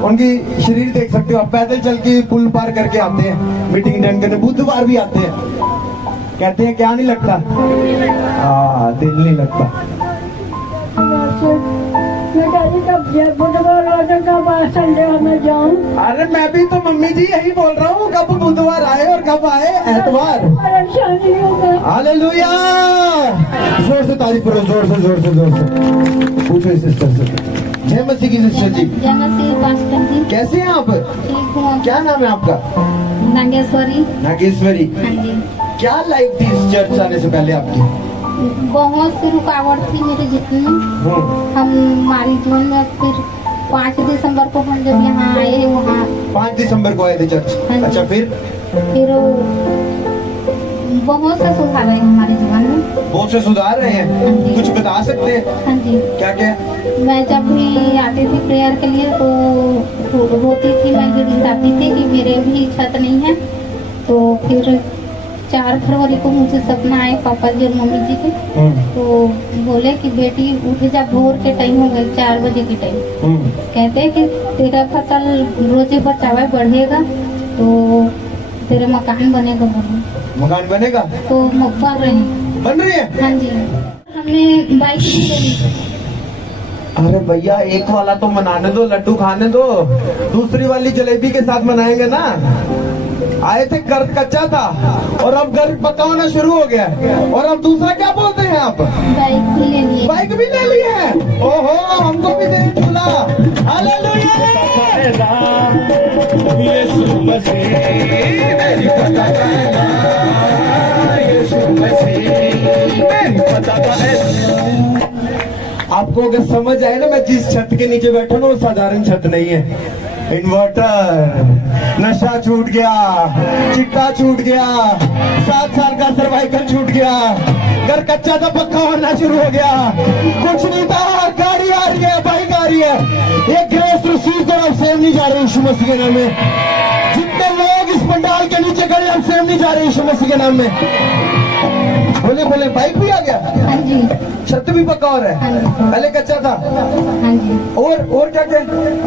उनकी शरीर देख सकते हो आप, पैदल चल के पुल पार करके आते हैं, मीटिंग अटेंड करने बुधवार भी आते हैं, कहते हैं क्या नहीं लगता? दिल नहीं लगता। अरे मैं भी तो मम्मी जी यही बोल रहा हूँ, कब बुधवार आए और कब आए एतवार। हालेलुया, जोर से तारीफ करो, जोर से जोर से जोर से। पूछो सिस्टर से। जय मसीह की सिस्टर जी। जय मसीह पास्टर जी। कैसे हैं आप? ठीक हूँ। क्या नाम है आपका? नागेश्वरी। नागेश्वरी। हाँ जी। क्या लाइफ थी इस चर्च आने से पहले आपकी? बहुत सी रुकावट थी मेरे जीवन में। हमारी जीवन में फिर 5 दिसंबर को हम जब यहाँ आए, वहाँ 5 दिसंबर को आए थे चर्च। हाँ जी। अच्छा, फिर बहुत से सुधार है हमारे जीवन में। बहुत से सुधार रहे हाँ हैं, जी। कुछ बता सकते हैं? हाँ जी। क्या क्या? मैं जब भी आती थी प्रेयर के लिए तो रोती थी, मैं गिड़गिड़ाती थी कि मेरे भी छत नहीं है। तो फिर 4 फरवरी को मुझे सपना आए पापा जी और मम्मी जी के, तो बोले कि बेटी उठ जा, भोर के टाइम हो गए, 4 बजे के टाइम। कहते हैं कि तेरा फसल रोजे बचावा बढ़ेगा तो तेरा मकान बनेगा। मकान बनेगा? तो बन रहे हैं। बन रही है? हाँ जी। हमने बाइक भी ले ली। अरे भैया, एक वाला तो मनाने दो, लड्डू खाने दो, दूसरी वाली जलेबी के साथ मनाएंगे ना। आए थे घर कच्चा था और अब घर पक्का होना शुरू हो गया, और अब दूसरा क्या बोलते हैं आप? बाइक भी ले लिए। बाइक भी ले ली है? ओहो, हमको भी दे चुला। हालेलुया। यीशु मसीह मेरी पता का है, यीशु मसीह मेरी पता का है। आपको अगर समझ आए ना, मैं जिस छत के नीचे बैठा हूँ वो साधारण छत नहीं है। इन्वर्टर, नशा छूट गया, चिट्टा छूट गया, 7 साल का सर्वाइकल छूट गया, घर कच्चा था पक्का होना शुरू हो गया, कुछ नहीं था, गाड़ी आ रही है, बाइक आ रही है। ये ग्रेस रिसीव कर, अब सेम नहीं जा रहे यीशु मसीह के नाम में। जितने लोग इस पंडाल के नीचे खड़े, हम सेम नहीं जा रहे यीशु मसीह के नाम में। बोले बोले, बाइक भी आ गया। हाँ जी। छत भी पक्का हो रहा है। हाँ जी। पहले कच्चा था। हाँ जी। और क्या क्या?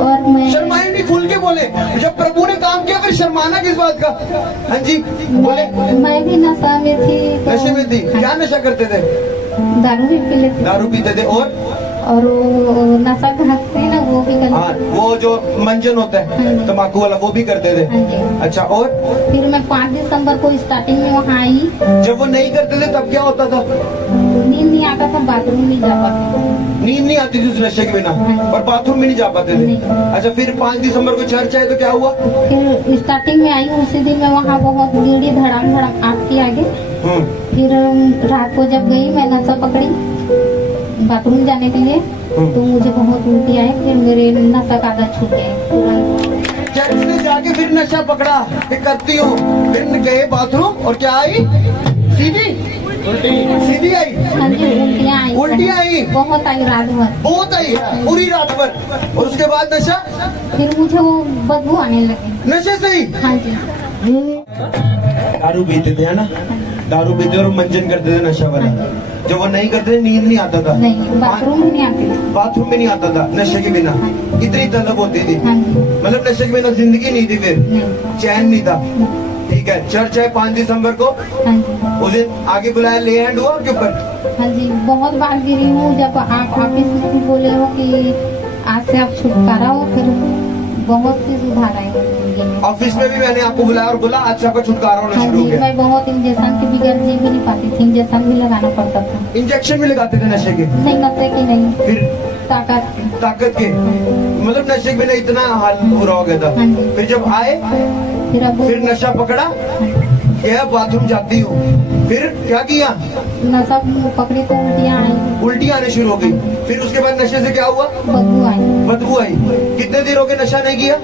और मैं शर्माए नहीं, खुल के बोले। जब प्रभु ने काम किया फिर शर्माना किस बात का? हाँ जी बोले। मैं भी नशा में थी। नशे में थी? क्या नशा करते थे? दारू भी पी लेते। दारू पीते थे। और वो नशा घासते हैं ना, वो भी करते। हाँ, वो जो मंजन होता है तम्बाकू वाला, वो भी करते थे। हाँ जी। अच्छा, और फिर मैं 5 दिसंबर को स्टार्टिंग में वहाँ आई। जब वो नहीं करते थे तब क्या होता था? नींद नहीं आता था, बाथरूम नहीं जा पाते। नींद नहीं आती थी उस नशे के बिना, और बाथरूम भी नहीं जा पाते थे। अच्छा, फिर 5 दिसंबर को चर्च आए तो क्या हुआ? फिर स्टार्टिंग में आई, उसी दिन मैं वहाँ बहुत भीड़, धड़ाम धड़ाम आपके आगे। फिर रात को जब गई, मैं नशा पकड़ी बाथरूम जाने के लिए, तो मुझे बहुत उल्टी आई। फिर मेरे नशा का आदत छूट गया। चर्च से जाके फिर नशा पकड़ा, फिर करती हूँ, फिर गए बाथरूम और क्या आई? सीधी आई। हाँ जी, उल्टियाँ आई। उल्टियाँ आई? बहुत आई, रात भर बहुत आई, पूरी रात भर। और उसके बाद नशा? फिर मुझे वो बदबू आने लगी नशे से ही? हाँ जी। दारू पीते थे, है ना? दारू पीते और मंजन करते थे नशा वाला। जब वो नहीं करते थे, नींद नहीं आता था। नहीं, बाथरूम में नहीं आती थी। बाथरूम में नहीं आता था नशे के बिना। इतनी तलब होती थी, हाँ जी। मतलब नशे के बिना जिंदगी नहीं थी, फिर नहीं। चैन नहीं था। ठीक है, चर्च है 5 दिसंबर को, हाँ जी। उस दिन आगे बुलाया, ले हैंड हुआ आपके ऊपर? हाँ जी, बहुत बार गिरी हूँ। जब आप ऑफिस में बोले हो कि आज से आप छुटकारा हो, फिर बहुत सी सुधार आई जिंदगी में। ऑफिस में भी मैंने आपको बुलाया और बोला आज से आपका छुटकारा होना हाँ शुरू हो जी, गया। मैं बहुत इंजेक्शन के बगैर जी भी नहीं पाती थी, इंजेक्शन भी लगाना पड़ता था। इंजेक्शन भी लगाते थे नशे के? नहीं, नशे की नहीं, फिर ताकत के, मतलब नशे के बिना इतना हाल बुरा हो गया था। हाँ जी। फिर जब आए, फिर नशा पकड़ा, क्या बाथरूम जाती हूँ, फिर क्या किया? नशा पकड़ी तो उल्टियाँ आई। उल्टियाँ आने शुरू हो गई। फिर उसके बाद नशे से क्या हुआ? बदबू आई। बदबू आई। कितने दिन हो गए नशा नहीं किया?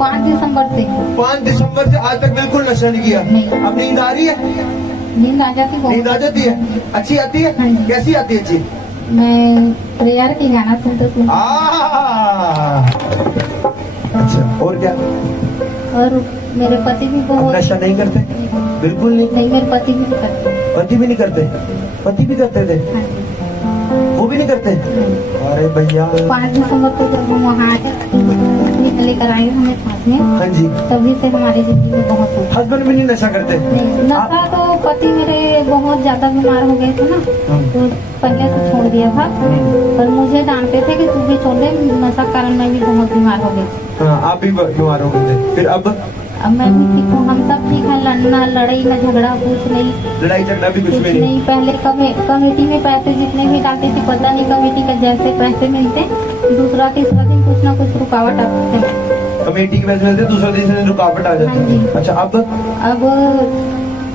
5 दिसंबर से। 5 दिसंबर से आज तक बिल्कुल नशा नहीं किया? नहीं। अब नींद आ रही है? नींद आ जाती बहुत। नींद आ जाती है? अच्छी आती है? हाँ जी। कैसी आती है? अच्छी? मैं प्रेयर की गाना सुनते सुनते। अच्छा, और क्या? और मेरे पति भी बहुत नशा नहीं करते? बिल्कुल नहीं। नहीं, मेरे पति भी नहीं करते। पति भी नहीं करते? पति भी करते थे? हाँ जी। वो भी नहीं करते? अरे भैया 5 दिसंबर को जब हम वहाँ लेकर आए हमें साथ में, हाँ जी, तभी से हमारी जिंदगी में बहुत हो। हस्बैंड भी नहीं नशा करते? नहीं, नशा तो पति मेरे बहुत ज्यादा बीमार हो गए थे ना, तो पहले से छोड़ दिया था, पर मुझे डांटते थे कि तू भी छोड़ दे, नशा के कारण मैं भी बहुत बीमार हो गई थी। हाँ, आप भी बीमार हो गए थे। फिर अब मैं भी ठीक हूँ, हम सब ठीक है, लड़ना लड़ाई में झगड़ा कुछ नहीं, लड़ाई झगड़ा भी कुछ कुछ भी नहीं? नहीं। पहले कमेटी में पैसे जितने भी डालते थे, पता नहीं कमेटी का जैसे पैसे मिलते, दूसरा तीसरा दिन कुछ ना कुछ रुकावट आते थे। कमेटी के पैसे मिलते, दूसरा तीसरे दिन रुकावट आ हाँ जी। जाती। अच्छा, अब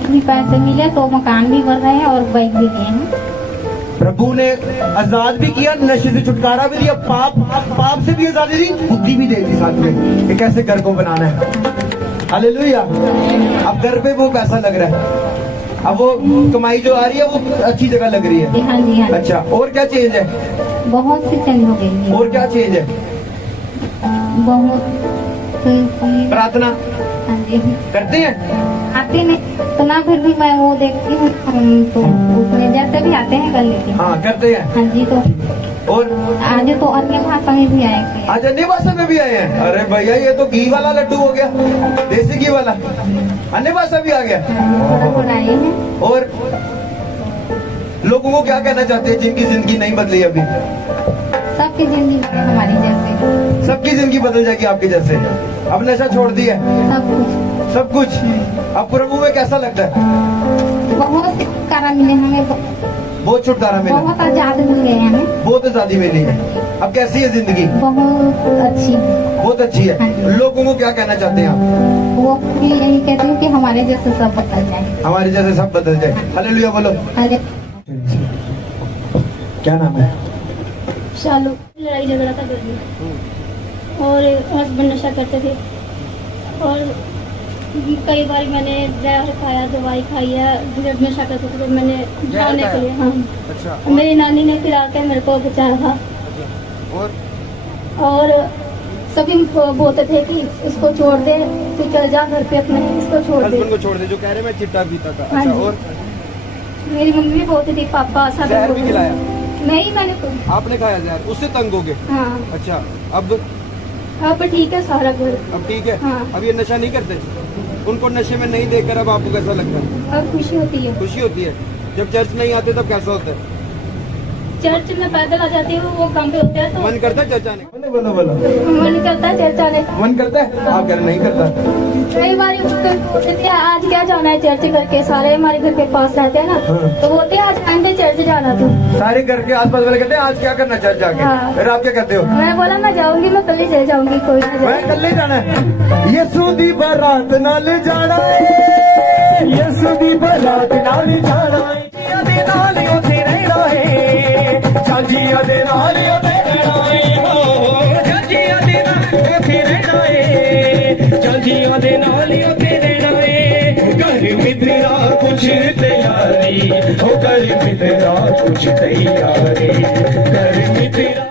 भी पैसे मिले तो मकान भी बन रहे हैं और बाइक भी लिए हैं। प्रभु ने आजाद भी किया, नशे से छुटकारा भी दिया, पाप से भी आजादी दी, बुद्धि भी दे दी साथ में कि कैसे घर को बनाना है। हालेलुया। अब घर पे वो पैसा लग रहा है, अब वो कमाई जो आ रही है वो अच्छी जगह लग रही है। हाँ जी, हाँ। अच्छा, और क्या चेंज है? बहुत सी चेंज हो गई है। और क्या चेंज है? बहुत प्रार्थना हाँ जी करते हैं? आते नहीं तो ना, फिर भी मैं वो देखती हूँ तो उसमें जैसे भी आते हैं कर लेती हूँ। हाँ, करते हैं। हाँ जी। तो और आज तो अन्य भाषा में भी आएंगे। आज अन्य भाषा में भी आए हैं? अरे भैया, ये तो घी वाला लड्डू हो गया, देसी घी वाला, अन्य भाषा भी आ गया। थोड़ा थोड़ा आए हैं। और लोगों को क्या कहना चाहते हैं जिनकी जिंदगी नहीं बदली अभी? सबकी जिंदगी हमारी जैसे, सबकी जिंदगी बदल जाएगी आपके जैसे। अब नशा छोड़ दिया? सब कुछ, सब कुछ। अब प्रभु में कैसा लगता है? बहुत छुटकारा मिले हमें, बहुत छुटकारा मिला, बहुत आजाद मिल गए हमें, बहुत आजादी मिली है। अब कैसी है जिंदगी? बहुत अच्छी, बहुत अच्छी है। लोगों को क्या कहना चाहते हैं आप? वो भी यही कहती हूँ कि हमारे जैसे सब बदल जाए, हमारे जैसे सब बदल जाए। हालेलुया बोलो। क्या नाम है? शालू। लड़ाई झगड़ा था घर में, और हस्बैंड नशा करते थे, और कई बार मैंने जहर खाया, दवाई खाई है, जब नशा करते थे तो मैंने जाने के लिए। हाँ। अच्छा। मेरी नानी ने फिर आके मेरे को बचाया था। और सभी बोलते थे कि इसको छोड़ दे, तू चल जा घर पे अपने, इसको छोड़ दे। हस्बैंड को छोड़ दे जो कह रहे मैं चिट्टा पीता था। हाँ अच्छा, जी। और मेरी मम्मी भी बोलती थी पापा ऐसा जहर भी खिलाया? नहीं, मैंने आपने खाया जहर, उससे तंग हो गए? हाँ। अच्छा, अब ठीक है सारा घर। अब ठीक है? हाँ। अब ये नशा नहीं करते? उनको नशे में नहीं देखकर अब आपको कैसा लगता है? अब खुशी होती है। खुशी होती है। जब चर्च नहीं आते तब कैसा होता है? चर्च में पैदल आ जाती हूँ, वो काम पे होते हैं तो मन करता है चर्च आने का? बोलो बोलो। मन करता है चर्च आने का। मन करता है? आप घर नहीं करता? कई बार बोलते थे आज क्या जाना है चर्च करके, सारे हमारे घर के पास रहते हैं ना, तो बोलते हैं आज आएंगे चर्च जाना तू। सारे घर के आसपास वाले कहते हैं आज क्या करना चर्च जाके? हाँ। फिर आप क्या कहते हो? मैं बोला मैं जाऊंगी, मैं कल ही चले जाऊंगी, कोई ना जाए। मैं कल ही जाना है। यीशु दी बारात नाल जाना है, यीशु दी बारात नाल जाना है, जिया दे नाल उथे रहना है, झांझिया दे नाल उथे रहना है, हो झांझिया दे नाल उथे रहना है, झांझिया दे नाल उथे रहना है, घर में तेरा कुछ तैयारी, हो घर में तेरा कुछ तैयारी, घर में तेरा।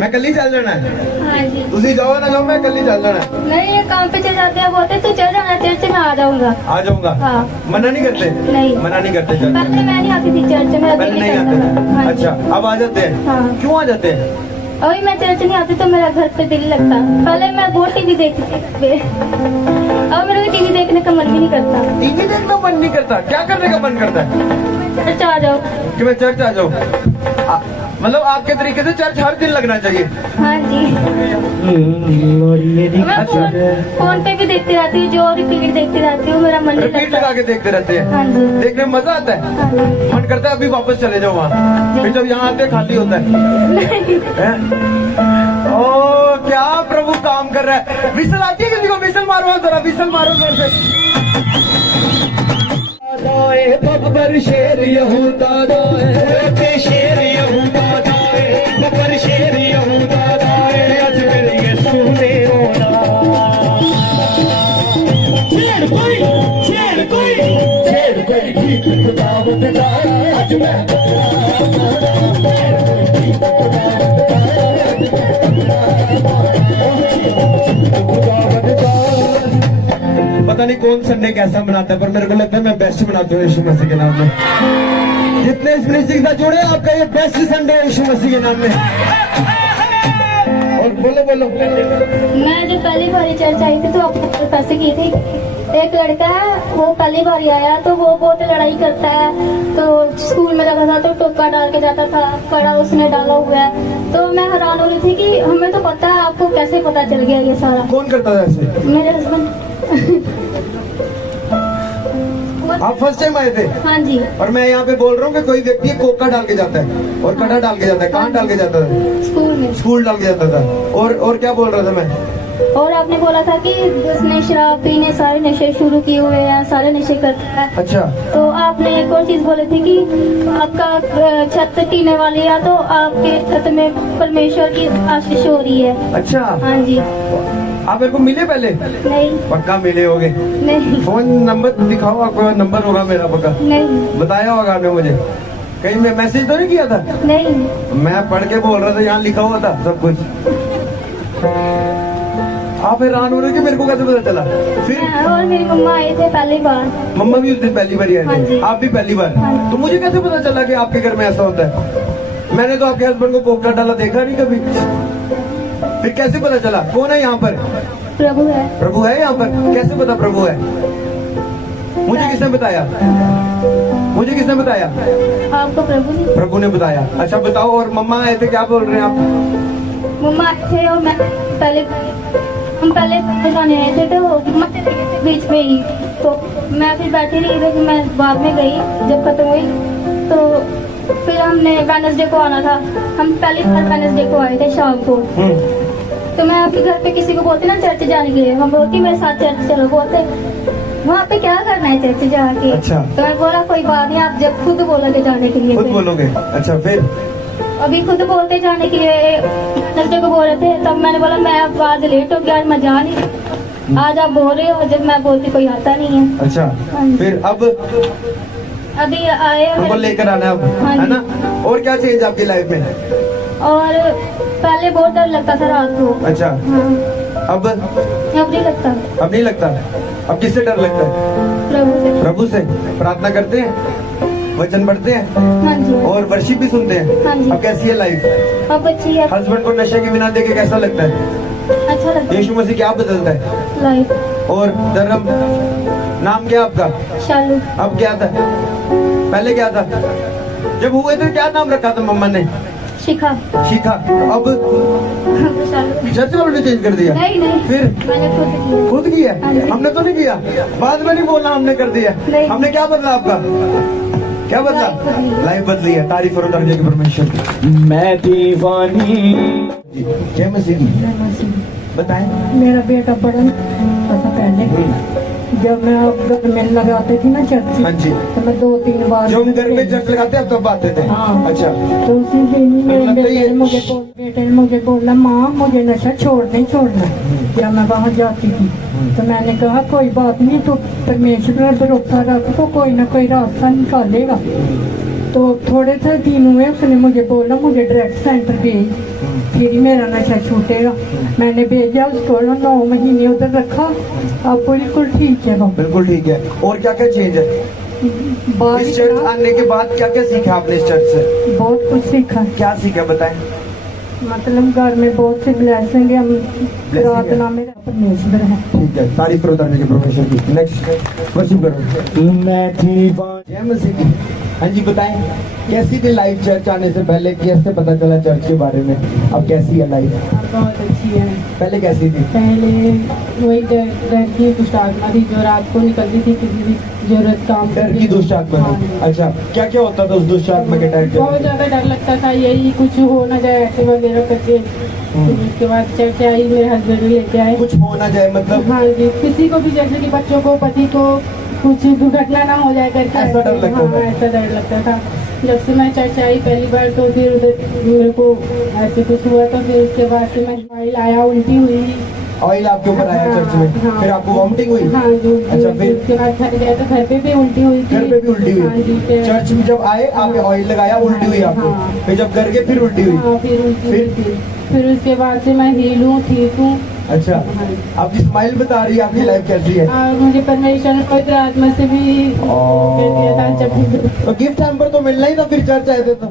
मैं कल ही चल जाना है? हाँ जी। तुसी जाओ ना जाओ, मैं कल ही चल जाना है। नहीं, ये काम पे चले जाते हैं, बोलते तू चल जाना चर्च में, आ जाऊंगा। आ जाऊंगा। हाँ। मना नहीं करते? नहीं। मना नहीं करते चर्च पहले में? मैं नहीं आती थी चर्च में, पहले नहीं आते? अच्छा, अब आ जाते हैं? हाँ। क्यों आ जाते हैं? अभी मैं चर्च नहीं आती तो मेरा घर पे दिल लगता। पहले मैं वो टीवी देखती थी, अब मेरा टीवी देखने का मन भी नहीं करता। टीवी देखने का मन नहीं करता? क्या करने का मन करता है? चर्च आ जाओ। कि मैं चर्च आ जाऊँ? मतलब आपके तरीके से चर्च हर दिन लगना चाहिए? हाँ जी। मैं फोन पे भी देखती रहती हूँ, जो रिपीट देखती रहती हूँ, मेरा मन नहीं रिपीट करता। लगा के देखते रहते हैं? हाँ जी। देखने में मजा आता है? हाँ जी। मन करता है अभी वापस चले जाओ वहाँ, फिर जब यहाँ आते खाली होता है? ओ क्या प्रभु काम कर रहा है। विसल आती है किसी को? विसल मारो जरा, विसल मारो जोर से। बब्बर शेर यहूदा दाए, शेर यहूदा दाए, बब्बर शेर यहूदा दाए, अज मेरे यीशु ने रोना। छेड़ कोई, छेड़ कोई, छेड़ कोई ठीक खुदावंद दा, अज मैं पता नहीं कौन संडे कैसा मनाता है, पर मेरे को लगता है मैं बेस्ट मनाता हूँ यीशु मसीह के नाम में। जितने इस मिनिस्ट्री के साथ जुड़े हैं, आपका ये बेस्ट संडे है यीशु मसीह के नाम में। और बोलो बोलो। मैं जब पहली बार चर्च आई थी तो आपको पैसे की थी। एक लड़का है, वो पहली बार आया तो वो बहुत लड़ाई करता है, तो स्कूल में रखा था तो टोका डाल के जाता था, कड़ा उसने डाला हुआ है। तो मैं हैरान हो रही थी कि हमें तो पता है, आपको कैसे पता चल गया ये सारा? कौन करता था ऐसे? मेरे हस्बैंड। आप फर्स्ट टाइम आए थे? हाँ जी। और मैं यहाँ पे बोल रहा हूँ कि कोई व्यक्ति कोका डाल के जाता है और कड़ा डाल के जाता है। कहाँ डाल के जाता था? स्कूल में। स्कूल डाल के जाता था। और क्या बोल रहा था मैं? और आपने बोला था कि जिसने शराब पीने सारे नशे शुरू किए हुए हैं, सारे नशे करता है। अच्छा। तो आपने एक और चीज बोली थी कि आपका छत टीने वाली है, तो आपके छत में परमेश्वर की आशीष हो रही है। अच्छा। हाँ जी। आप मेरे को मिले पहले? नहीं। पक्का मिले होगे? नहीं। फोन नंबर दिखाओ, आपको नंबर होगा मेरा पक्का। नहीं। बताया होगा आपने मुझे, कहीं मैं मैसेज तो नहीं किया था? नहीं। मैं पढ़ के बोल रहा था, यहाँ लिखा हुआ था सब कुछ। आप हैरान हो रहे कि मेरे को कैसे पता चला? फिर और मेरी मम्मा आए थे पहली बार। मम्मा भी उस दिन पहली बार आए थे? आप भी पहली बार? तो मुझे कैसे पता चला कि आपके घर में ऐसा होता है? मैंने तो आपके हस्बैंड को कोका डाला देखा नहीं कभी। फिर कैसे पता चला? कौन है यहाँ पर? प्रभु है। प्रभु है यहाँ पर? कैसे पता प्रभु है? मुझे किसने बताया? मुझे किसने बताया? आपको प्रभु ने बताया। अच्छा बताओ, और मम्मा आए थे, क्या बोल रहे हैं आप? मम्मा आए थे और मैं हम पहले जाने आए थे, तो बीच में ही तो मैं फिर बैठी रही थी। मैं बाद में गई जब खत्म हुई, तो फिर हमने वेडनेसडे को आना था। हम पहली बार वेडनेसडे को आए थे शाम को। तो मैं अपने घर पे किसी को बोलती ना चर्च जाने के लिए, हम बोलती मेरे साथ चर्च चलो, बोलते वहाँ पे क्या करना है चर्च जाके। अच्छा। तो मैं बोला कोई बात नहीं, आप जब खुद बोलोगे जाने के लिए। खुद बोलोगे? अच्छा। फिर अभी खुद बोलते जाने के लिए नजर को बोल रहे थे, तब मैंने बोला मैं अब आज लेट हो गया, आज मैं जा नहीं। आज आप बोल रहे हो, जब मैं बोलती कोई आता नहीं है। अच्छा। फिर अब अभी आए हमको लेकर आना अब, है ना? और क्या चेंज आपकी लाइफ में? और पहले बहुत डर लगता था रात को। अच्छा। अब नहीं लगता। अब नहीं लगता? अब किससे डर लगता है? प्रभु से। प्रभु से। प्रार्थना करते हैं, वचन पढ़ते हैं? हाँ जी। और वर्शिप भी सुनते हैं? हाँ जी। अब कैसी है लाइफ? अब अच्छी है। हस्बैंड को नशे के बिना देखे कैसा लगता है? अच्छा लगता है। यीशु मसीह क्या बदलता है? लाइफ। और धर्म, नाम क्या आपका? शालू। अब क्या था? पहले क्या था? जब हुए थे क्या नाम रखा था मम्मा ने? शिखा। शिखा। अब चर्च वालों ने चेंज कर दिया? नहीं नहीं। फिर मैंने खुद किया। हमने तो नहीं किया, बाद में नहीं बोलना हमने कर दिया। हमने क्या बदला आपका? क्या बदला? लाइफ बदली है। तारीफ और दर्जे की परमेश्वर की। मैं दीवानी। जय मसीह की। बताएं। मेरा बेटा पढ़ा था पहले, जब मैं घर में लगाते थी ना चर्च। हाँ जी। तो मैं 2-3 बार जो हम घर में चर्च लगाते अब तब आते थे। हाँ। अच्छा। तो उसी दिन मेरे बेटे ने मुझे बोला माँ मुझे नशा छोड़ना। या मैं वहाँ जाती थी तो मैंने कहा कोई बात नहीं, तो परमेश्वर पर भरोसा रख, तो कोई ना कोई रास्ता निकालेगा। तो थोड़े से दिन हुए, उसने मुझे बोला मुझे डायरेक्ट सेंटर भेज, फिर ही मेरा नशा छूटेगा। मैंने भेजा उसको, 9 महीने उधर रखा, अब बिल्कुल ठीक है। बिल्कुल ठीक है। और क्या क्या चेंज है इस चर्च आने के बाद? क्या क्या सीखा आपने इस चर्च से? बहुत कुछ सीखा। क्या सीखा बताएं? मतलब घर में बहुत सी ब्लेसिंग है, प्रार्थना में परमेश्वर है। ठीक है। तारीफ करो धर्म के परमेश्वर की। नेक्स्ट वर्शिप करो। मैं दीवानी। जय मसीह की। हाँ जी बताएं, कैसी थी लाइफ चर्च आने से पहले? कैसे पता चला चर्च के बारे में? अब कैसी है लाइफ? बहुत अच्छी है। पहले कैसी थी? पहले वही डर की दुष्ट आत्मा थी जो रात को निकलती थी किसी भी जरूरत काम। डर की दुष्ट आत्मा थी? अच्छा। क्या क्या होता था उस दुष्ट आत्मा के टाइम पे? बहुत ज्यादा डर लगता था, यही कुछ हो ना जाए ऐसे वगैरह करके। उसके बाद चर्च आई, मेरे हस्बैंड भी लेके आए। कुछ हो ना जाए मतलब? हाँ जी, किसी को भी, जैसे कि बच्चों को, पति को कुछ दुर्घटना ना हो जाए करके ऐसा डर लगता था? हाँ, ऐसा डर लगता था। जब से मैं चर्च आई पहली बार, तो फिर उधर मेरे को ऐसे कुछ हुआ, तो फिर उसके बाद से मैं ऑयल आया, उल्टी हुई। ऑयल आपके ऊपर आया चर्च में? हाँ। फिर आपको वॉमिटिंग हुई? हाँ जी। अच्छा। फिर उसके बाद घर गए तो घर पे भी उल्टी हुई थी। घर पे भी उल्टी हाँ जी। हुई? चर्च में जब आए आपने ऑयल लगाया, उल्टी हुई आपको? फिर जब घर गए फिर उल्टी हुई? हाँ, फिर उल्टी हुई थी। फिर उसके बाद से मैं हील हूँ, ठीक हूँ, अच्छा, आपकी स्माइल बता रही है आपकी लाइफ कैसी है। मुझे परमेश्वर ने पवित्र आत्मा से भी दे दिया था जब भी तो गिफ्ट हैम्पर तो मिलना ही था, फिर चर्च आए थे तो।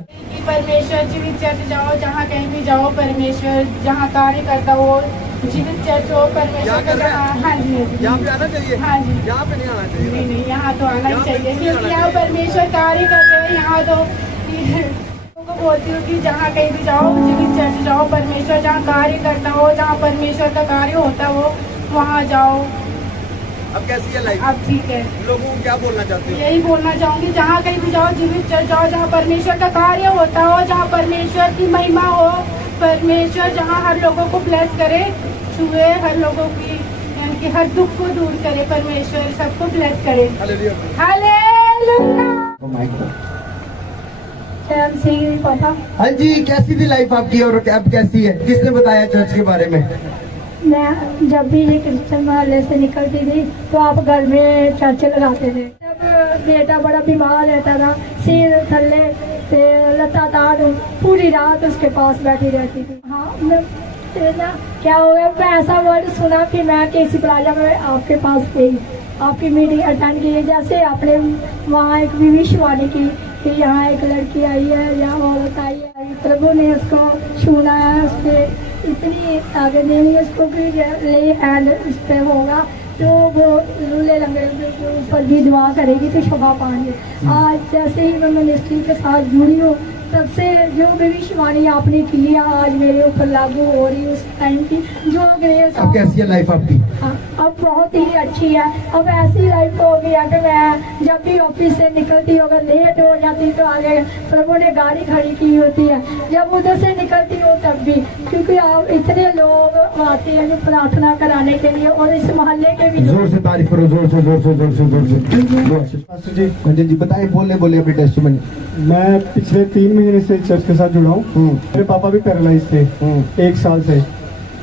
परमेश्वर जीवित चर्च जाओ, जहाँ कहीं भी जाओ, परमेश्वर जहाँ कार्य करता हो, जीवित चर्च हो, परमेश्वर का जहाँ। हाँ जी, यहाँ पे आना चाहिए। हाँ जी, यहाँ पे नहीं आना चाहिए। नहीं नहीं, यहाँ तो आना ही चाहिए, क्योंकि यहाँ परमेश्वर कार्य कर रहे हैं। यहाँ तो को बोलती हूँ कि जहाँ कहीं भी जाओ, जीवित चर्च जाओ, परमेश्वर जहाँ कार्य करता हो, जहाँ परमेश्वर का कार्य होता हो, वहाँ जाओ। अब कैसी है लाइफ? अब ठीक है। लोगों को क्या बोलना चाहते हो? यही बोलना चाहूंगी, जहाँ कहीं भी जाओ, जीवित चर्च जाओ, जहाँ परमेश्वर का कार्य होता हो, जहाँ परमेश्वर की महिमा हो, परमेश्वर जहाँ हर लोगों को ब्लेस करे, छुए हर लोगों की, यानी कि हर दुख को दूर करे, परमेश्वर सबको ब्लेस करे। हालेलुया। पापा, हाँ जी, कैसी थी लाइफ आपकी और अब कैसी है? किसने बताया चर्च के बारे में? मैं जब भी ये क्रिश्चियन महल्ले से निकलती थी तो आप घर में चर्च लगाते थे। जब बेटा बड़ा बीमार रहता था, सिर थल्ले से लगातार पूरी रात उसके पास बैठी रहती थी। हाँ, ना क्या हो गया, मैं ऐसा वर्ड सुना कि मैं केसी प्लाजा में आपके पास गई, आपकी मीटिंग अटेंड की। जैसे आपने वहाँ एक भविष्यवाणी की कि यहाँ एक लड़की आई है, यहाँ औरत आई है, प्रभु ने उसको छूना है, उसके इतनी ताकत देनी है उसको कि ले हैंड उस पर होगा तो वो लूले लंगड़े के ऊपर भी दुआ करेगी तो शफा पाएंगे। आज जैसे ही मैं मिनिस्ट्री के साथ जुड़ी हूँ, तब से जो भविष्यवाणी आपने की है आज मेरे ऊपर लागू हो रही है। उस टाइम की जो ग्रेस। अब कैसी है लाइफ आपकी? अब बहुत ही अच्छी है। अब ऐसी लाइफ हो गई है कि मैं जब भी ऑफिस से निकलती हूँ, अगर लेट हो जाती तो आगे प्रभु ने गाड़ी खड़ी की होती है, जब उधर से निकलती हूँ तब भी, क्योंकि आप इतने लोग आते हैं जो प्रार्थना कराने के लिए, और इस मोहल्ले के भी। जोर से तारीफ करो, जोर से जोर से जोर से जोर से। जी बताइए, बोले अभी टेस्टिमनी। मैं पिछले 3 महीने से चर्च के साथ जुड़ा हूँ। मेरे पापा भी पैरालाइज थे 1 साल से।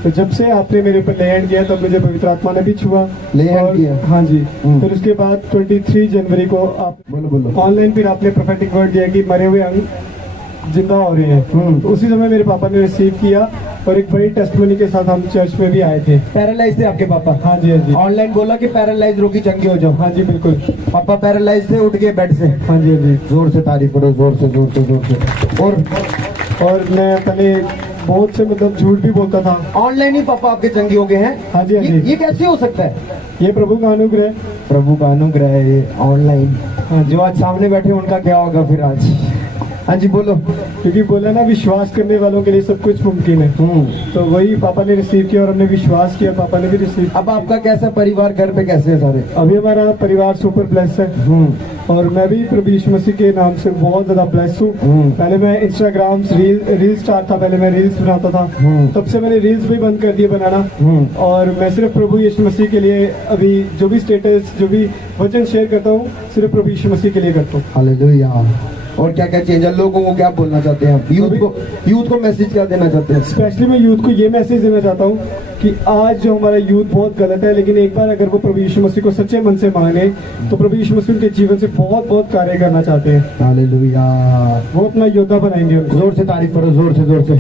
तो जब से आपने मेरे ऊपर लैंड किया तब मुझे पवित्र आत्मा ने भी छुआ, लैंड किया। हाँ जी। फिर उसके बाद 23 जनवरी को आप बोलो ऑनलाइन फिर आपने प्रोफेटिक वर्ड दिया कि मरे हुए अंग जिंदा हो रहे हैं। तो उसी समय मेरे पापा ने रिसीव किया और एक बड़ी टेस्टिमनी के साथ हम चर्च में भी आए थे। पैरालाइज थे आपके पापा? हाँ जी, हाँ जी। ऑनलाइन बोला कि पैरालाइज रोगी चंगे हो जाओ। हाँ जी, बिल्कुल। पापा पैरालाइज थे, उठ गए बेड से? हाँ जी, हाँ जी। जोर से तारीफ करो, जोर से जोर से जोर से। और मैं पहले बहुत से मतलब झूठ भी बोलता था। ऑनलाइन ही पापा आपके चंगे हो गए हैं? हाँ जी, हाँ जी। ये कैसे हो सकता है? ये प्रभु का अनुग्रह। प्रभु का अनुग्रह है ये ऑनलाइन। हाँ, जो आज सामने बैठे उनका क्या होगा फिर आज? हाँ जी बोलो। क्योंकि बोला ना, विश्वास करने वालों के लिए सब कुछ मुमकिन है। तो वही पापा ने रिसीव किया और हमने विश्वास किया, पापा ने भी रिसीव। अब आपका कैसा परिवार, घर पे कैसे है सारे? अभी हमारा परिवार सुपर ब्लेस है। और मैं भी प्रभु यीशु मसीह के नाम से बहुत ज्यादा ब्लेस हूँ। पहले मैं इंस्टाग्राम रील स्टार था, पहले मैं रील्स बनाता था, तब से मैंने रील्स भी बंद कर दिए बनाना। और मैं सिर्फ प्रभु यीशु मसीह के लिए अभी जो भी स्टेटस, जो भी वचन शेयर करता हूँ, सिर्फ प्रभु यीशु मसीह के लिए करता हूँ। हालेलुया। और क्या क्या चेंज है? लोगों को क्या बोलना चाहते हैं? यूथ को मैसेज क्या देना चाहते हैं? स्पेशली मैं यूथ को ये मैसेज देना चाहता हूँ कि आज जो हमारा यूथ बहुत गलत है, लेकिन एक बार अगर वो प्रभु यीशु मसीह को सच्चे मन से मांगे तो प्रभु यीशु मसीह उनके जीवन से बहुत बहुत कार्य करना चाहते हैं। हालेलुया। वो अपना योद्धा बनाएंगे। जोर से तारीफ करो, जोर से जोर से।